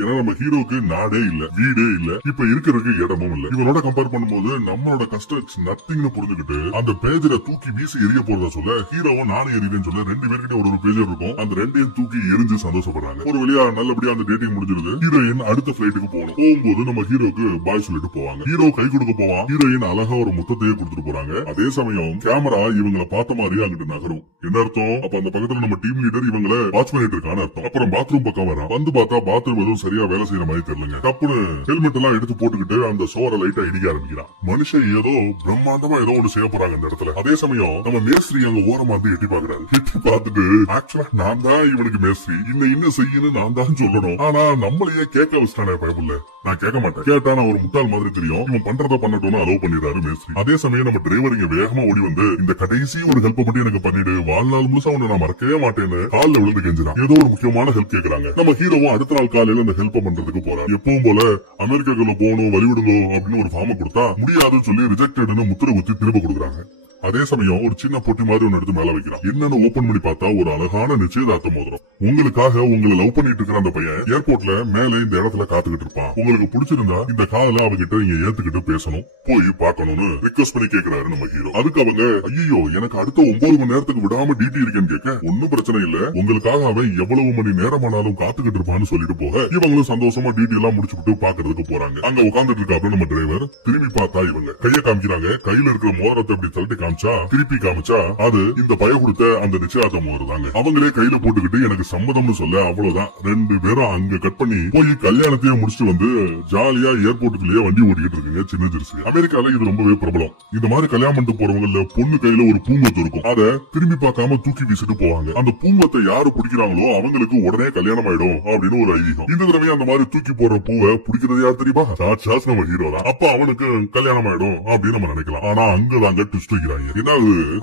ஏன்னா நம்ம ஹீரோக்கு நாடே இல்ல, வீடே இல்ல, இப்ப இருக்கிறதுக்கு இடமும் இல்ல. இவனோட கம்பேர் பண்ணும்போது நம்மளோட கஷ்டம் நத்திங்னு புரிஞ்சுக்கிட்டு அந்த பேஜரை தூக்கி வீசி எரிய போறதா சொல்ல ஹீரோவும் நானும் எரியேன்னு சொல்ல 2 பேர்கிட்ட ஒரு பேஜர் இருக்கும். அந்த 2ஐயும் தூக்கி எரிஞ்சு சந்தோஷப்படுறாங்க. ஒரு வழியா நல்லபடியா அந்த டேட்டிங் முடிஞ்சிருது. ஹீரோயின் அடுத்த பிளைட்டுக்கு போகணும். போகும்போது நம்ம ஹீரோக்கு பாய் சொல்லிட்டு போவாங்க. ஹீரோ கை கொடுக்க போவான். ஹீரோயின் அழகா ஒரு முத்தத்தையே கொடுத்துட்டு போறாங்க. அதே சமயம் கேமரா இவங்களை பார்த்த மாதிரியே அங்கிட்டு நகரும். என்ன அர்த்தம்? அப்ப அந்த பக்கத்துல நம்ம டீம் லீடர் இவங்களை வாட்ச் பண்ணிட்டு இருக்கான்னு அர்த்தம். அப்புறம் பாத்ரூம் பக்கம் வரான். வந்து பார்த்தா பாத்ரூம் எதுவும் சரியா வேலை செய்யற மாதிரி தெரியலங்க. தப்புன்னு ஹெல்மெட் எல்லாம் எடுத்து போட்டுக்கிட்டு அந்த சோர லைட்டா இடிக்க ஆரம்பிக்கிறான். மனுஷன் ஏதோ பிரம்மாண்டமா ஏதோ ஒண்ணு செய்ய போறாங்க இந்த இடத்துல. அதே சமயம் நம்ம மேஸ்திரி அங்க ஓரமா வந்து எட்டி பாக்குறாரு. எட்டி பார்த்துட்டு ஆக்சுவலா நான் தான் இவனுக்கு மேஸ்திரி, இன்னும் செய்யணும் நான் தான் சொல்லணும். ஆனா நம்மளையே கேட்க வச்சிட்டானே பயப்புள்ள. நான் கேட்க மாட்டேன், கேட்டா நான் ஒரு முட்டாள் மாதிரி தெரியும், இவன் பண்றத பண்ணட்டும்னு அலோவ் பண்ணிடுறாரு மேஸ்திரி. அதே சமயம் நம்ம டிரைவர் இங்க வேகமா ஓடி வந்து இந்த கடைசி ஒரு ஹெல்ப் மட்டும் எனக்கு பண்ணிடு, வாழ்நாள் முழுசா உன்னை நான் மறக்கவே மாட்டேன்னு காலில் விழுந்து கெஞ்சிடான். ஏதோ ஒரு முக்கியமான ஹெல்ப் கேக்குறாங்க. நம்ம ஹீரோவும் அடுத்த நாள் காலையில அந்த ஹெல்ப் பண்றதுக்கு போறாரு. எப்பவும் போல அமெரிக்காக்குள்ள போகணும் வழிவிடுங்க அப்படின்னு ஒரு ஃபார்ம் கொடுத்தா முடியாதுன்னு சொல்லி ரிஜெக்டட்னு முத்திரை குத்தி திரும்ப கொடுக்குறாங்க. அதே சமயம் ஒரு சின்ன பொட்டி மாதிரி ஒன்னு எடுத்து மேல வைக்கிறான். என்னன்னு ஓபன் பண்ணி பார்த்தா ஒரு அழகான நிச்சயதார்த்த மோதிரம். உங்களுக்காக உங்களை லவ் பண்ணிட்டு இருக்கிற அந்த பையன் ஏர்போர்ட்ல மேல இந்த இடத்துல காத்துக்கிட்டு இருப்பான். உங்களுக்கு பிடிச்சிருந்தா இந்த காதல அவகிட்ட நீங்க ஏத்துக்கிட்டு பேசணும், போய் பாக்கணும்னு ரிக்வெஸ்ட் பண்ணி கேக்குறாரு நம்ம ஹீரோ. அதுக்கு அவங்க ஐயோ எனக்கு அடுத்த 9 மணி நேரத்துக்கு விடாம டியூட்டி இருக்கேன்னு கேட்க ஒன்னும் பிரச்சனை இல்ல, உங்களுக்காக அவன் எவ்வளவு மணி நேரமானாலும் காத்துக்கிட்டு இருப்பான்னு சொல்லிட்டு போக இவங்களும் சந்தோஷமா டியூட்டி எல்லாம் முடிச்சுட்டு பாக்குறதுக்கு போறாங்க. அங்க உட்கார்ந்துட்டு இருக்காப்ல நம்ம டிரைவர். திரும்பி பார்த்தா இவங்க கைய காமிக்கிறாங்க. கையில இருக்கிற மோதிரத்தை அப்படி தள்ளி திருப்பி காமிச்சா அது இந்த பய கொடுத்த அந்த நிச்சயதார்த்த மோதிரம். அவங்களே கையில போட்டுக்கிட்டு எனக்கு சம்மதம்னு சொல்ல அவ்வளவுதான். 2 பேரும் அங்க கட் பண்ணி போய் கல்யாணத்தையே முடிச்சுட்டு வந்து ஜாலியா ஏர்போர்ட்டுக்குள்ளேயே வண்டி ஓட்டிக்கிட்டு இருக்குங்க சின்ன ஜெர்சி. அமெரிக்கால இது ரொம்பவே பிரபலம். இந்த மாதிரி கல்யாணம் பண்ணிட்டு போறவங்க பொண்ணு கையில ஒரு பூங்கொத்து இருக்கும். அதை திரும்பி பார்க்காம தூக்கி வீசிட்டு போவாங்க. அந்த பூங்கொத்தை யாரு பிடிக்கிறாங்களோ அவங்களுக்கு உடனே கல்யாணம் ஆயிடும் அப்படின்னு ஒரு ஐதீகம். இந்த தடவை அந்த மாதிரி தூக்கி போற பூவை பிடிக்கிறது யார் தெரியுமா? சாட்சாத் நம்ம ஹீரோ தான். அப்ப அவனுக்கு கல்யாணம் ஆயிடும் அப்படின்னு நம்ம நினைக்கலாம். ஆனா அங்கதாங்க ட்விஸ்ட் வைக்கிறாங்க.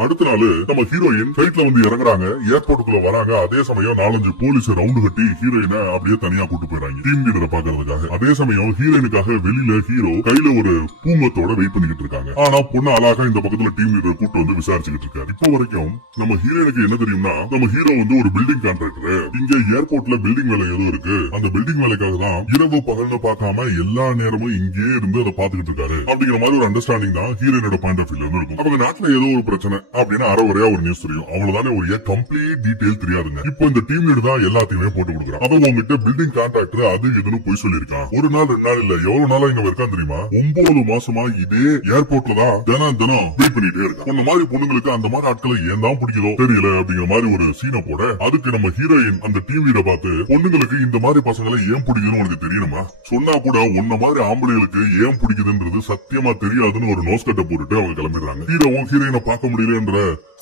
அடுத்த நாள் நம்ம ஹீரோயின் பிளைட்ல வந்து இறங்குறாங்க. ஏர்போர்ட்டுக்குள்ள வராங்க. அதே சமயம் 4-5 போலீஸ் ரவுண்டு கட்டி ஹீரோயினை அப்படியே தனியா கூட்டு போயிறாங்க டீம் லீடரை பாக்குறதுக்காக. அதே சமயம் ஹீரோயினுக்காக வெளியில ஹீரோ கையில ஒரு பூங்கத்தோட வெயிட் பண்ணிக்கிட்டு இருக்காங்க. ஆனா பொண்ணு அழகா இந்த பக்கத்துல டீம் லீடர் கூட்டு வந்து விசாரிச்சுக்கிட்டு இருக்காரு. இப்போ வரைக்கும் நம்ம ஹீரோயினுக்கு என்ன தெரியும்னா நம்ம ஹீரோ வந்து ஒரு பில்டிங் கான்ட்ராக்டர். இங்க ஏர்போர்ட்ல பில்டிங் வேலை ஏதோ இருக்கு. அந்த பில்டிங் வேலைக்காக தான் இரவு பகல்னு பார்க்காம எல்லா நேரமும் இங்கே இருந்து அதை பாத்துக்கிட்டு இருக்காரு அப்படிங்கிற மாதிரி ஒரு அண்டர்ஸ்டாண்டிங் தான் ஹீரோயினோட பாயிண்ட் ஆஃப் வியூல இருக்கும். அவங்க நாட்டுல ஏதோ ஒரு பிரச்சனை அப்படின்னு அறவரையா ஒரு நியூஸ் தெரியும். அவ்வளவுதானே, ஒரு கம்ப்ளீட் டீடைல் தெரியாதுங்க. இப்போ இந்த டீம் லீடர் தான் எல்லாத்தையுமே போட்டு கொடுக்குறான். அவன் உங்ககிட்ட பில்டிங் கான்ட்ராக்டர் அது இதுன்னு போய் சொல்லிருக்கான். ஒரு நாள் 2 நாள் இல்ல, எவ்வளவு நாளா இங்க இருக்கான் தெரியுமா? 9 மாசமா இதே ஏர்போர்ட்ல தான் தினம் வெயிட் பண்ணிட்டே இருக்கான். அந்த மாதிரி பொண்ணுங்களுக்கு அந்த மாதிரி ஆட்களை ஏன் தான் பிடிக்குதோ தெரியல அப்படிங்கிற மாதிரி ஒரு சீனை போட அதுக்கு நம்ம ஹீரோயின் அந்த டீம் லீடரை பார்த்து பொண்ணுங்களுக்கு இந்த மாதிரி பசங்களை ஏன் பிடிக்குதுன்னு உனக்கு தெரியணுமா? சொன்னா கூட உன்ன மாதிரி ஆம்பளைகளுக்கு ஏன் பிடிக்குதுன்றது சத்தியமா தெரியாதுன்னு ஒரு நோஸ் கட்டை போட்டுட்டு அவங்க கிளம்பிடுறாங்க. ஹீரோவும் ஹீரோயினை பார்க்க முடியலன்ற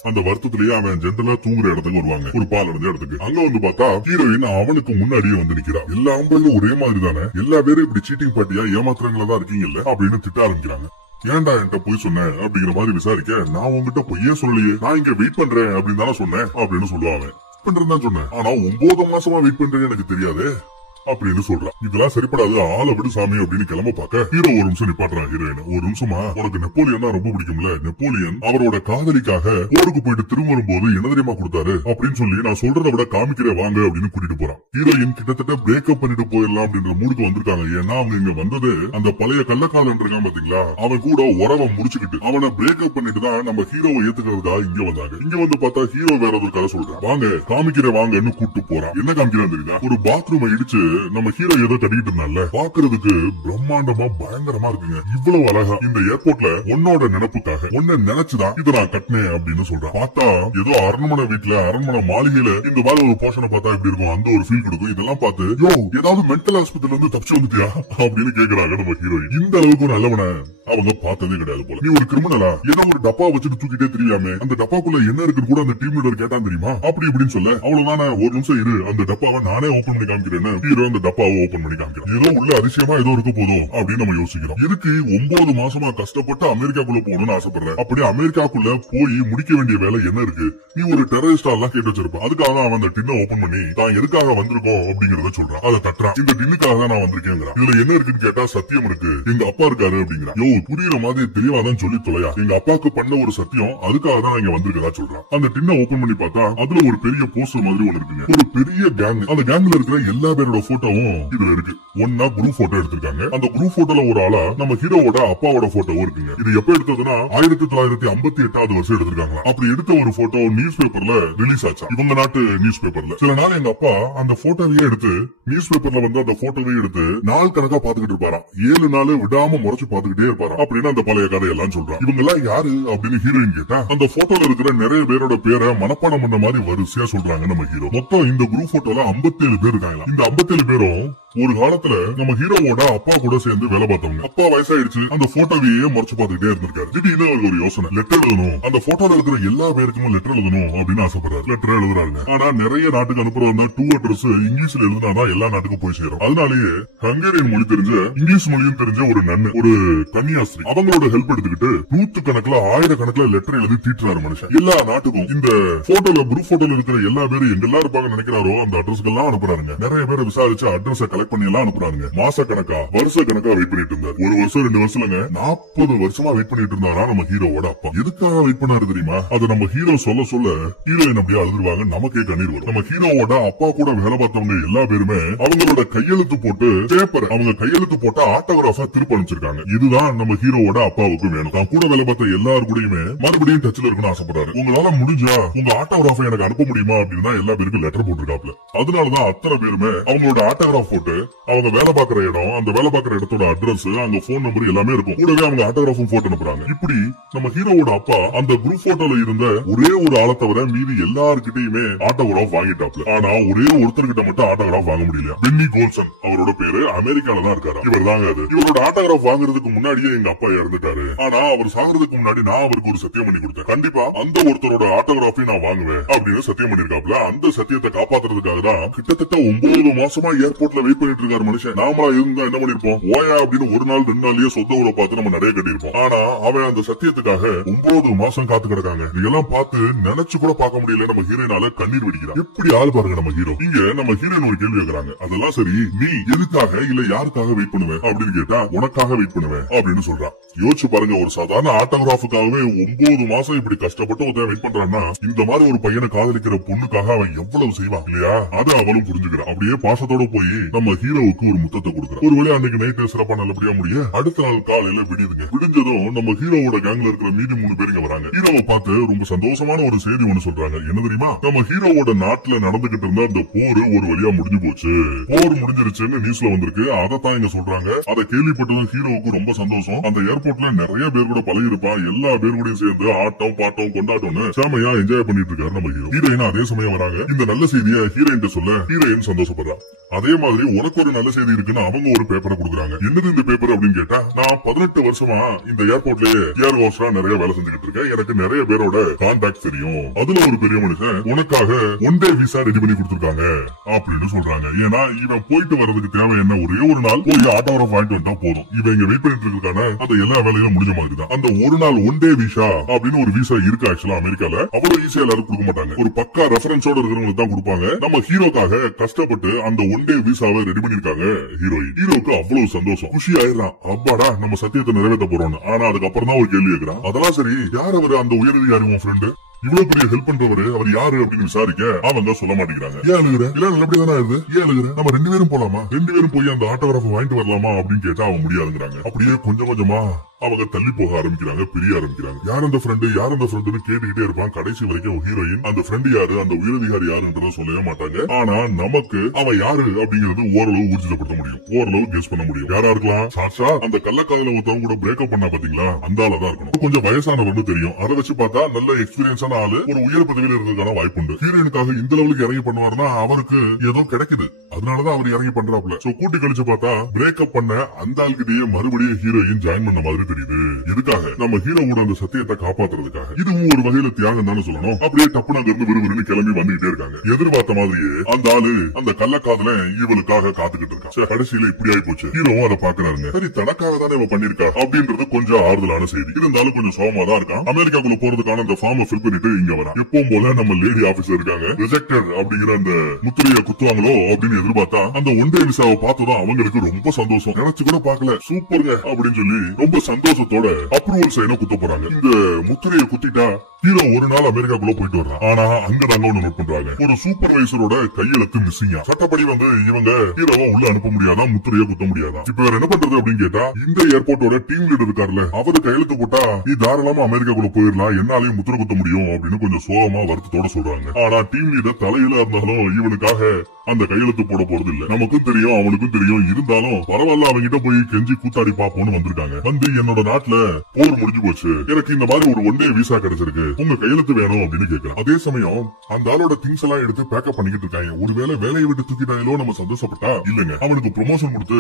அந்த வருத்தத்திலேயே அவன் ஜென்ரலா தூங்குற இடத்துக்கு வருவாங்க. ஒரு பால் அடைஞ்ச இடத்துக்கு அங்க வந்து பார்த்தா ஹீரோயின் அவனுக்கு முன்னாடியே வந்து நிக்கிறான். எல்லா ஆம்பளையும் ஒரே மாதிரி தானே, எல்லா பேரும் இப்படி சீட்டிங் பார்ட்டியா ஏமாத்துறவங்களா தான் இருக்கீங்கல்ல அப்படின்னு திட்ட ஆரம்பிக்கிறாங்க. ஏன்டா என்கிட்ட போய் சொன்ன அப்படிங்கிற மாதிரி விசாரிக்க நான் உங்ககிட்ட பொய்யே சொல்லலையே, நான் இங்க வெயிட் பண்றேன் அப்படின்னு தானே சொன்னேன் அப்படின்னு சொல்லுவாங்க. பண்றேன்னு சொன்னேன், ஆனா 9 மாசமா வெயிட் பண்றேன்னு எனக்கு தெரியாது அப்படின்னு சொல்றான். இதெல்லாம் சரிப்படாது, ஆளை விடு சாமி அப்படின்னு கிளம்ப பாக்க ஹீரோ ஒரு நிமிஷம் நிப்பாட்டுறான் ஹீரோயின். ஒரு நிமிஷமா, உனக்கு நெப்போலியன் தான் ரொம்ப பிடிக்கும்ல, நெப்போலியன் அவரோட காதலிக்காக போருக்கு போயிட்டு திரும்ப வரும்போது என்ன தெரியுமா கொடுத்தாரு அப்படின்னு சொல்லி நான் சொல்றதை விட காமிக்கிறேன் வாங்க அப்படின்னு கூட்டிட்டு போறான். ஹீரோயின் கிட்டத்தட்ட பிரேக்கப் பண்ணிட்டு போயிடலாம் அப்படின்ற மூடுக்கு வந்திருக்காங்க. ஏன்னா அவங்க இங்க வந்தது அந்த பழைய கள்ளக்காதல் இருக்கான் பாத்தீங்களா, அவன் கூட உறவை முடிச்சுக்கிட்டு அவனை பிரேக்கப் பண்ணிட்டு தான் நம்ம ஹீரோவை ஏத்துக்கிறதுக்காக இங்க வந்தாங்க. இங்க வந்து பார்த்தா ஹீரோ வேற ஒரு கதை சொல்றான். வாங்க காமிக்கிறேன் வாங்கன்னு கூட்டு போறான். என்ன காமிக்கிறான் தெரியுதா? ஒரு பாத்ரூமை இடிச்சு நம்ம ஹீரோ ஏதோ கட்டிட்டு இருந்தால பாக்குறதுக்கு பிரம்மாண்டமா பயங்கரமா இருக்குங்க. இவ்வளவு அழகா இந்த ஏர்போர்ட்ல உன்னோட நினைப்புக்காக உன்ன நினைச்சுதான் இதை நான் கட்டினேன் அப்படின்னு சொல்றேன். பார்த்தா ஏதோ அரண்மனை வீட்டுல அரண்மனை மாளிகையில இந்த மாதிரி ஒரு போர்ஷனை பார்த்தா எப்படி இருக்கும் அந்த ஒரு ஃபீல் கொடுக்கும். இதெல்லாம் பார்த்து ஏதாவது மென்டல் ஹாஸ்பிட்டல் இருந்து தப்பிச்சு வந்துட்டியா அப்படின்னு கேக்குறாங்க நம்ம ஹீரோயின். இந்த அளவுக்கு நல்லவன அவங்க பார்த்ததே கிடையாது போல. நீ ஒரு கிரிமினலா ஏதோ ஒரு டப்பா வச்சுட்டு தூக்கிட்டே தெரியாம அந்த டப்பாக்குள்ள என்ன இருக்குன்னு கூட அந்த டீம் லீடர் கேட்டான் தெரியுமா அப்படி இப்படின்னு சொல்ல அவ்வளவுதானே ஒரு நிமிஷம் இரு அந்த டப்பாவை நானே ஓபன் பண்ணி காமிக்கிறேன்னு ஹீரோ அந்த டப்பாவை ஓபன் பண்ணி காமிக்கிறோம். ஏதோ உள்ள அதிசயமா ஏதோ இருக்க போதும் அப்படின்னு நம்ம யோசிக்கிறோம். இதுக்கு 9 மாசமா கஷ்டப்பட்டு அமெரிக்காக்குள்ள போகணும்னு ஆசைப்படுறேன். அப்படி அமெரிக்காக்குள்ள போய் முடிக்க வேண்டிய வேலை என்ன இருக்கு? நீ ஒரு டெரரிஸ்டா எல்லாம் கேட்டு வச்சிருப்ப. அதுக்காக அவன் அந்த டின்னை ஓபன் பண்ணி தான் எதுக்காக வந்திருக்கோம் அப்படிங்கறத சொல்றான். அதை தட்டுறான். இந்த டின்னுக்காக தான் நான் வந்திருக்கேன். இதுல என்ன இருக்குன்னு கேட்டா சத்தியம் இருக்கு, எங்க அப்பா இருக்காரு அப்படிங்கிறான். புரியுற மாதிரி தெளிவாதான் சொல்லி தொலையா, எங்க அப்பாவுக்கு பண்ண ஒரு சத்தியம் அதுக்காக தான் இங்க வந்திருக்கதா சொல்றான். அந்த டின்னை ஓபன் பண்ணி பார்த்தா அதுல ஒரு பெரிய போஸ்டர் மாதிரி ஒண்ணு இருக்குங்க. ஒரு பெரிய கேங். அந்த கேங்ல இருக்கிற எல்லா பேரோட போட்டோவும் இதுல இருக்கு. ஒன்னா குரூப் போட்டோ எடுத்திருக்காங்க. அந்த குரூப் போட்டோல ஒரு ஆளா நம்ம ஹீரோவோட அப்பாவோட போட்டோவும் இருக்குங்க. இது எப்ப எடுத்ததுன்னா 1958 வருஷம் எடுத்திருக்காங்க. அப்படி எடுத்த ஒரு போட்டோ நியூஸ் பேப்பர்ல ரிலீஸ் ஆச்சா, இவங்க நாட்டு நியூஸ் பேப்பர்ல. சில நாள் எங்க அப்பா அந்த போட்டோவையே எடுத்து நியூஸ் பேப்பர்ல வந்து அந்த போட்டோவையே எடுத்து நாள் கணக்கா பாத்துக்கிட்டு இருப்பாராம். 7 நாள் விடாம முறைச்சு பாத்துக்கிட்டே இருப்பாராம் அப்படின்னு அந்த பழைய கதையெல்லாம் சொல்றான். இவங்க எல்லாம் யாரு அப்படின்னு ஹீரோயின் கேட்டா அந்த போட்டோல இருக்கிற நிறைய பேரோட பேரை மனப்பாடம் பண்ண மாதிரி வரிசையா சொல்றாங்க நம்ம ஹீரோ. மொத்தம் இந்த குரூப் போட்டோல 57 பேர் இருக்காங்க. இந்த 57 பேரும் ஒரு காலத்துல நம்ம ஹீரோவோட அப்பா கூட சேர்ந்து வேலை பார்த்தவங்க. அப்பா வயசாயிடுச்சு, அந்த போட்டோவையே மறைச்சு பார்த்துக்கிட்டே இருந்திருக்காரு. திடீர்னு ஒரு யோசனை, லெட்டர் எழுதணும், அந்த போட்டோல இருக்கிற எல்லா பேருக்கும் லெட்டர் எழுதணும் அப்படின்னு ஆசைப்படுறாரு. லெட்டர் எழுதுறாங்க. ஆனா நிறைய நாட்டுக்கு அனுப்புறதா டூ அட்ரஸ் இங்கிலீஷ்ல எழுதினாதான் எல்லா நாட்டுக்கும் போய் சேரும். அதனாலேயே ஹங்கேரியன் மொழி தெரிஞ்ச இங்கிலீஷ் மொழியும் தெரிஞ்ச ஒரு நன்னு, ஒரு கன்னியாஸ்திரி, அவங்களோட ஹெல்ப் எடுத்துக்கிட்டு 100 கணக்குல 1000 கணக்குல லெட்டர் எழுதி தீட்டுறாரு மனுஷன். எல்லா நாட்டுக்கும் இந்த போட்டோல குரூப் போட்டோல இருக்கிற எல்லா பேரும் எங்கெல்லாம் இருப்பாங்க நினைக்கிறாரோ அந்த அட்ரஸ்க்கு எல்லாம் அனுப்புறாங்க. நிறைய பேரை விசாரிச்சு அட்ரஸ் பண்ணி எல்லாம் அனுப்புறாங்க. மாச கணக்கா வருஷ கணக்கா வெயிட் பண்ணிட்டு இருந்தார். ஒரு வருஷம் 2 வருஷம்ங்க 40 வருஷமா வெயிட் பண்ணிட்டு இருந்தாரா நம்ம ஹீரோவோட அப்பா. எதுக்காக வெயிட் பண்ணாரு தெரியுமா? அது நம்ம ஹீரோ சொல்ல ஹீரோயின் அப்படியே அழுதுருவாங்க. நமக்கே கண்ணீர் வரும். நம்ம ஹீரோவோட அப்பா கூட வேலை பார்த்தவங்க எல்லா பேருமே அவங்களோட கையெழுத்து போட்டு பேப்பர், அவங்க கையெழுத்து போட்ட ஆட்டோகிராஃபா திருப்பி அனுப்பிச்சிருக்காங்க. இதுதான் நம்ம ஹீரோவோட அப்பாவுக்கு வேணும். தான் கூட வேலை பார்த்த எல்லாரும் கூடயுமே மறுபடியும் டச்ல இருக்கணும்னு ஆசைப்படுறாரு. உங்களால முடிஞ்சா உங்க ஆட்டோகிராஃபை எனக்கு அனுப்ப முடியுமா அப்படின்னு எல்லா பேருக்கும் லெட்டர் போட்டிருக்காப்ல. அதனாலதான் அத்தனை பேருமே அவங்களோட ஆட்டோகிராஃப் போட்டு அவங்க வேலை பார்க்கிற இடம், அந்த வேலை பார்க்கிற இடத்தோட அட்ரஸ், அங்க போன் நம்பர் எல்லாமே இருக்கும். கூடவே அவங்க ஆட்டோகிராஃபும் போட்டோ அனுப்புறாங்க. இப்படி நம்ம ஹீரோவோட அப்பா அந்த குரூப் போட்டோல இருந்த ஒரே ஒரு ஆளை தவிர மீதி எல்லாருக்கிட்டையுமே ஆட்டோகிராஃப் வாங்கிட்டாப்ல. ஆனா ஒரே ஒருத்தர்கிட்ட மட்டும் ஆட்டோகிராஃப் வாங்க முடியல. பென்னி கோல்சன் அவரோட பேரு, அமெரிக்கால தான் இருக்காரு. இவர் தாங்க அது. இவரோட ஆட்டோகிராஃப் வாங்குறதுக்கு முன்னாடியே எங்க அப்பா இறந்துட்டாரு. ஆனா அவர் சாகிறதுக்கு முன்னாடி நான் அவருக்கு ஒரு சத்தியம் பண்ணி கொடுத்தேன். கண்டிப்பா அந்த ஒருத்தரோட ஆட்டோகிராஃபை நான் வாங்குவேன் அப்படின்னு சத்தியம் பண்ணிருக்காப்ல. அந்த சத்தியத்தை காப்பாத்துறதுக்காக தான் கிட்டத்தட்ட 9 மாசமா ஏர்போர்ட்ல வெயிட் பண்ணிட்டு இருக்காரு மனுஷன். நாமளா இருந்தா என்ன பண்ணிருப்போம்? ஓயா அப்படின்னு ஒரு நாள் 2 நாள்லயே சொந்த ஊரை பார்த்து நம்ம நிறைய கட்டிருப்போம். ஆனா அவன் அந்த சத்தியத்துக்காக 9 மாசம் காத்து கிடக்காங்க. இதெல்லாம் பார்த்து நினைச்சு கூட பார்க்க முடியல. நம்ம ஹீரோயினால கண்ணீர் வெடிக்கிறான். எப்படி ஆள் பாருங்க நம்ம ஹீரோ. இங்க நம்ம ஹீரோயின் ஒரு கேள்வி கேக்குறாங்க. அதெல்லாம் சரி, நீ எதுக்காக இல்ல யாருக்காக வெயிட் பண்ணுவேன் அப்படின்னு கேட்டா உனக்காக வெயிட் பண்ணுவேன் அப்படின்னு சொல்றான். யோசிச்சு பாருங்க, ஒரு சாதாரண ஆட்டோகிராஃபுக்காகவே 9 மாசம் இப்படி கஷ்டப்பட்டு ஒருத்தன் வெயிட் பண்றான்னா இந்த மாதிரி ஒரு பையனை காதலிக்கிற பொண்ணுக்காக அவன் எவ்வளவு செய்வான் இல்லையா? அதை அவளும் புரிஞ்சுக்கிறான். அப்படியே பாசத்தோட போய் நம்ம ஹீரோவுக்கு ஒரு முத்தத்தை கொடுக்குறான். ஒருவேளை அன்னைக்கு நைட்டு சிறப்பா நல்லபடியா முடிய அடுத்த நாள் காலையில விடியுதுங்க. விடிஞ்சதும் நம்ம ஹீரோவோட கேங்ல இருக்கிற மீதி 3 பேருங்க வராங்க. ஹீரோவை பார்த்து ரொம்ப சந்தோஷமான ஒரு செய்தி ஒண்ணு சொல்றாங்க. என்ன தெரியுமா? நம்ம ஹீரோவோட நாட்டுல நடந்துகிட்டு இருந்த அந்த போர் ஒரு வழியா முடிஞ்சு போச்சு, போர் முடிஞ்சிருச்சுன்னு நியூஸ்ல வந்திருக்கு. அதைத்தான் இங்க சொல்றாங்க. அதை கேள்விப்பட்டதும் ஹீரோவுக்கு ரொம்ப சந்தோஷம். அந்த ஏர்போர்ட்ல நிறைய பேர் கூட பழகி இருப்பான். எல்லா பேர் கூட சேர்ந்து ஆட்டம் பாட்டம் கொண்டாட்டம்னு செமையா என்ஜாய் பண்ணிட்டு இருக்காரு நம்ம ஹீரோ. ஹீரோயின் அதே சமயம் வராங்க. இந்த நல்ல செய்தியை ஹீரோயின் சொல்ல ஹீரோயின் சந்தோஷப்படுறா. அதே மாதிரி உனக்கு ஒரு நல்ல செய்தி இருக்குன்னு அவங்க ஒரு பேப்பரை கொடுக்குறாங்க. என்னது இந்த பேப்பர் அப்படின்னு கேட்டா, நான் 18 வருஷமா இந்த ஏர்போர்ட்லயே ஏர் ஹோஸ்டா நிறைய வேலை செஞ்சுட்டு இருக்கேன். எனக்கு நிறைய பேரோட கான்டாக்ட் தெரியும். அதுல ஒரு பெரிய மனுஷன் உனக்காக 1 டே விசா ரெடி பண்ணி கொடுத்திருக்காங்க அப்படின்னு சொல்றாங்க. ஏன்னா இவன் போயிட்டு வர்றதுக்கு தேவை என்ன, ஒரே ஒரு நாள் போய் ஆட்டோகிராஃப் வாங்கிட்டு வந்தா போதும். இவன் இங்க வெயிட் பண்ணிட்டு இருக்கான அந்த எல்லா வேலையும் முடிஞ்ச மாதிரி தான். அந்த ஒரு நாள் 1 டே விசா அப்படின்னு ஒரு விசா இருக்கு ஆக்சுவலா அமெரிக்கால. அவ்வளவு ஈஸியா எல்லாரும் கொடுக்க மாட்டாங்க. ஒரு பக்கா ரெஃபரன்ஸோட இருக்கிறவங்களுக்கு தான் கொடுப்பாங்க. நம்ம ஹீரோக்காக கஷ்டப்பட்டு அந்த 1 டே விசாவை ரெடி பண்ணிருக்காங்க ஹீரோயின். ஹீரோக்கு அவ்வளவு சந்தோஷம், குஷி ஆயிடுறான். அப்பாடா நம்ம சத்தியத்தை நிறைவேற்ற போறோம். ஆனா அதுக்கப்புறம் தான் ஒரு கேள்வி கேட்கிறான். அதெல்லாம் சரி, யார் அவரு அந்த உயரதிகாரி உன் ஃப்ரெண்டு, இவ்வளவு பெரிய ஹெல்ப் பண்றவரு, அவர் யாரு அப்படின்னு விசாரிக்க அவங்க சொல்ல மாட்டேங்கிறாங்க. ஏன் அழுகுற? இல்ல நல்லபடியா இருக்கு. ஏன் அழுகுற? நம்ம 2 பேரும் போலாமா? 2 பேரும் போய் அந்த ஆட்டோகிராஃப் வாங்கிட்டு வரலாமா அப்படின்னு கேட்டா அவங்க முடியாதுங்கிறாங்க. அப்படியே கொஞ்சம் கொஞ்சமா அவங்க தள்ளி போக ஆரம்பிக்கிறாங்க, பிரிய ஆரம்பிக்கிறாங்க. யார் அந்த ஃப்ரெண்டு யார் அந்த ஃப்ரெண்டுன்னு கேட்டுக்கிட்டே இருப்பான். கடைசி வரைக்கும் ஹீரோயின் அந்த ஃப்ரெண்டு யாரு அந்த உயரதிகாரி யாருன்றத சொல்லவே மாட்டாங்க. ஆனா நமக்கு அவன் யாரு அப்படிங்கறது ஓரளவு ஊர்ஜிதப்படுத்த முடியும், ஓரளவு கெஸ் பண்ண முடியும். யாரா இருக்கலாம்? சாட்சா அந்த கள்ளக்காதல ஒருத்தவங்க கூட பிரேக்கப் பண்ணா பாத்தீங்களா, அந்த ஆளதான் இருக்கணும். கொஞ்சம் வயசானவர்னு தெரியும். அதை வச்சு பார்த்தா நல்ல எக்ஸ்பீரியன்ஸான ஆளு, ஒரு உயர் பதவியில் இருக்கிறதுக்கான வாய்ப்பு உண்டு. ஹீரோயினுக்காக இந்த லெவலுக்கு இறங்கி பண்ணுவாருன்னா அவருக்கு ஏதோ கிடைக்குது, அதனாலதான் அவர் இறங்கி பண்றாப்ல. சோ கூட்டி கழிச்சு பார்த்தா பிரேக்கப் பண்ண அந்த ஆள்கிட்டயே மறுபடியும் ஹீரோயின் ஜாயின் பண்ண மாதிரி தெரியுது. எதுக்காக? நம்ம ஹீரோவோட அந்த சத்தியத்தை காப்பாத்துறதுக்காக. இதுவும் ஒரு வகையில தியாகம் தானே சொல்லணும். அப்படியே டப்புனு அங்க இருந்து விறுவிறுன்னு கிளம்பி வந்துகிட்டே இருக்காங்க. எதிர்பார்த்த மாதிரியே அந்த ஆளு அந்த கள்ளக்காதல இவளுக்காக காத்துக்கிட்டு இருக்கான். கடைசியில இப்படி ஆயி போச்சு. ஹீரோவும் அதை பாக்குறாருங்க. சரி, தனக்காக தானே இவன் பண்ணிருக்கா அப்படின்றது கொஞ்சம் ஆறுதலான செய்தி. இருந்தாலும் கொஞ்சம் சோகமா தான் இருக்கான். அமெரிக்காக்குள்ள போறதுக்கான அந்த ஃபார்மை ஃபில் பண்ணிட்டு இங்க வரான். எப்பவும் போல நம்ம லேடி ஆபீசர் இருக்காங்க. ரிஜெக்டட் அப்படிங்கிற அந்த முத்திரையை குத்துவாங்களோ அப்படின்னு எதிர்பார்த்தா அந்த ஒன்டே விசாவை பார்த்ததும் அவங்களுக்கு ரொம்ப சந்தோஷம். நினைச்சு கூட பாக்கல, சூப்பருங்க அப்படின்னு சொல்லி ரொம்ப சந்தோஷத்தோட அப்ரூவல் சைனை குத்த போறாங்க. இந்த முத்திரையை குத்திட்டா ஹீரோ ஒரு நாள் அமெரிக்காக்குள்ள போயிட்டு வர்றான். ஆனா அங்க தாங்க ஒண்ணு நோட் பண்றாங்க. ஒரு சூப்பர்வைசரோட கையெழுத்து மிஸ்ஸிங்கா. சட்டப்படி இவங்க ஹீரோவை உள்ள அனுப்ப முடியாதா, முத்திரையை குத்த முடியாதா. இப்ப வேற என்ன பண்றது அப்படின்னு கேட்டா இந்த ஏர்போர்ட்டோட டீம் லீடர் இருக்காருல்ல, அவரு கையெழுத்து போட்டா நீ தாராளமா அமெரிக்காக்குள்ள போயிடலாம், என்னாலையும் முத்திரை குத்த முடியும் அப்படின்னு கொஞ்சம் சோகமா வருத்தத்தோட சொல்றாங்க. ஆனா டீம் லீடர் தலையில இருந்தாலும் இவனுக்காக அந்த கையெழுத்து போட போறது இல்ல. நமக்கும் தெரியும் அவனுக்கும் தெரியும். இருந்தாலும் பரவாயில்ல, அவங்கிட்ட போய் கெஞ்சி கூத்தாடி பாப்போம்னு வந்திருக்காங்க. வந்து என்னோட நாட்டுல போர் முடிஞ்சு போச்சு, எனக்கு இந்த மாதிரி ஒரு ஒன்டே விசா கிடைச்சிருக்கு, உங்க கையெழுத்து வேணும் அப்படின்னு கேட்கலாம். அதே சமயம் அந்த ஆளோட திங்ஸ் எல்லாம் எடுத்து பேக்கப் பண்ணிக்கிட்டு இருக்காங்க. ஒருவேளை வேலையை விட்டு தூக்கிட்டாங்களோ நம்ம சந்தோஷப்பட்டா இல்லங்க, அவனுக்கு ப்ரொமோஷன் கொடுத்து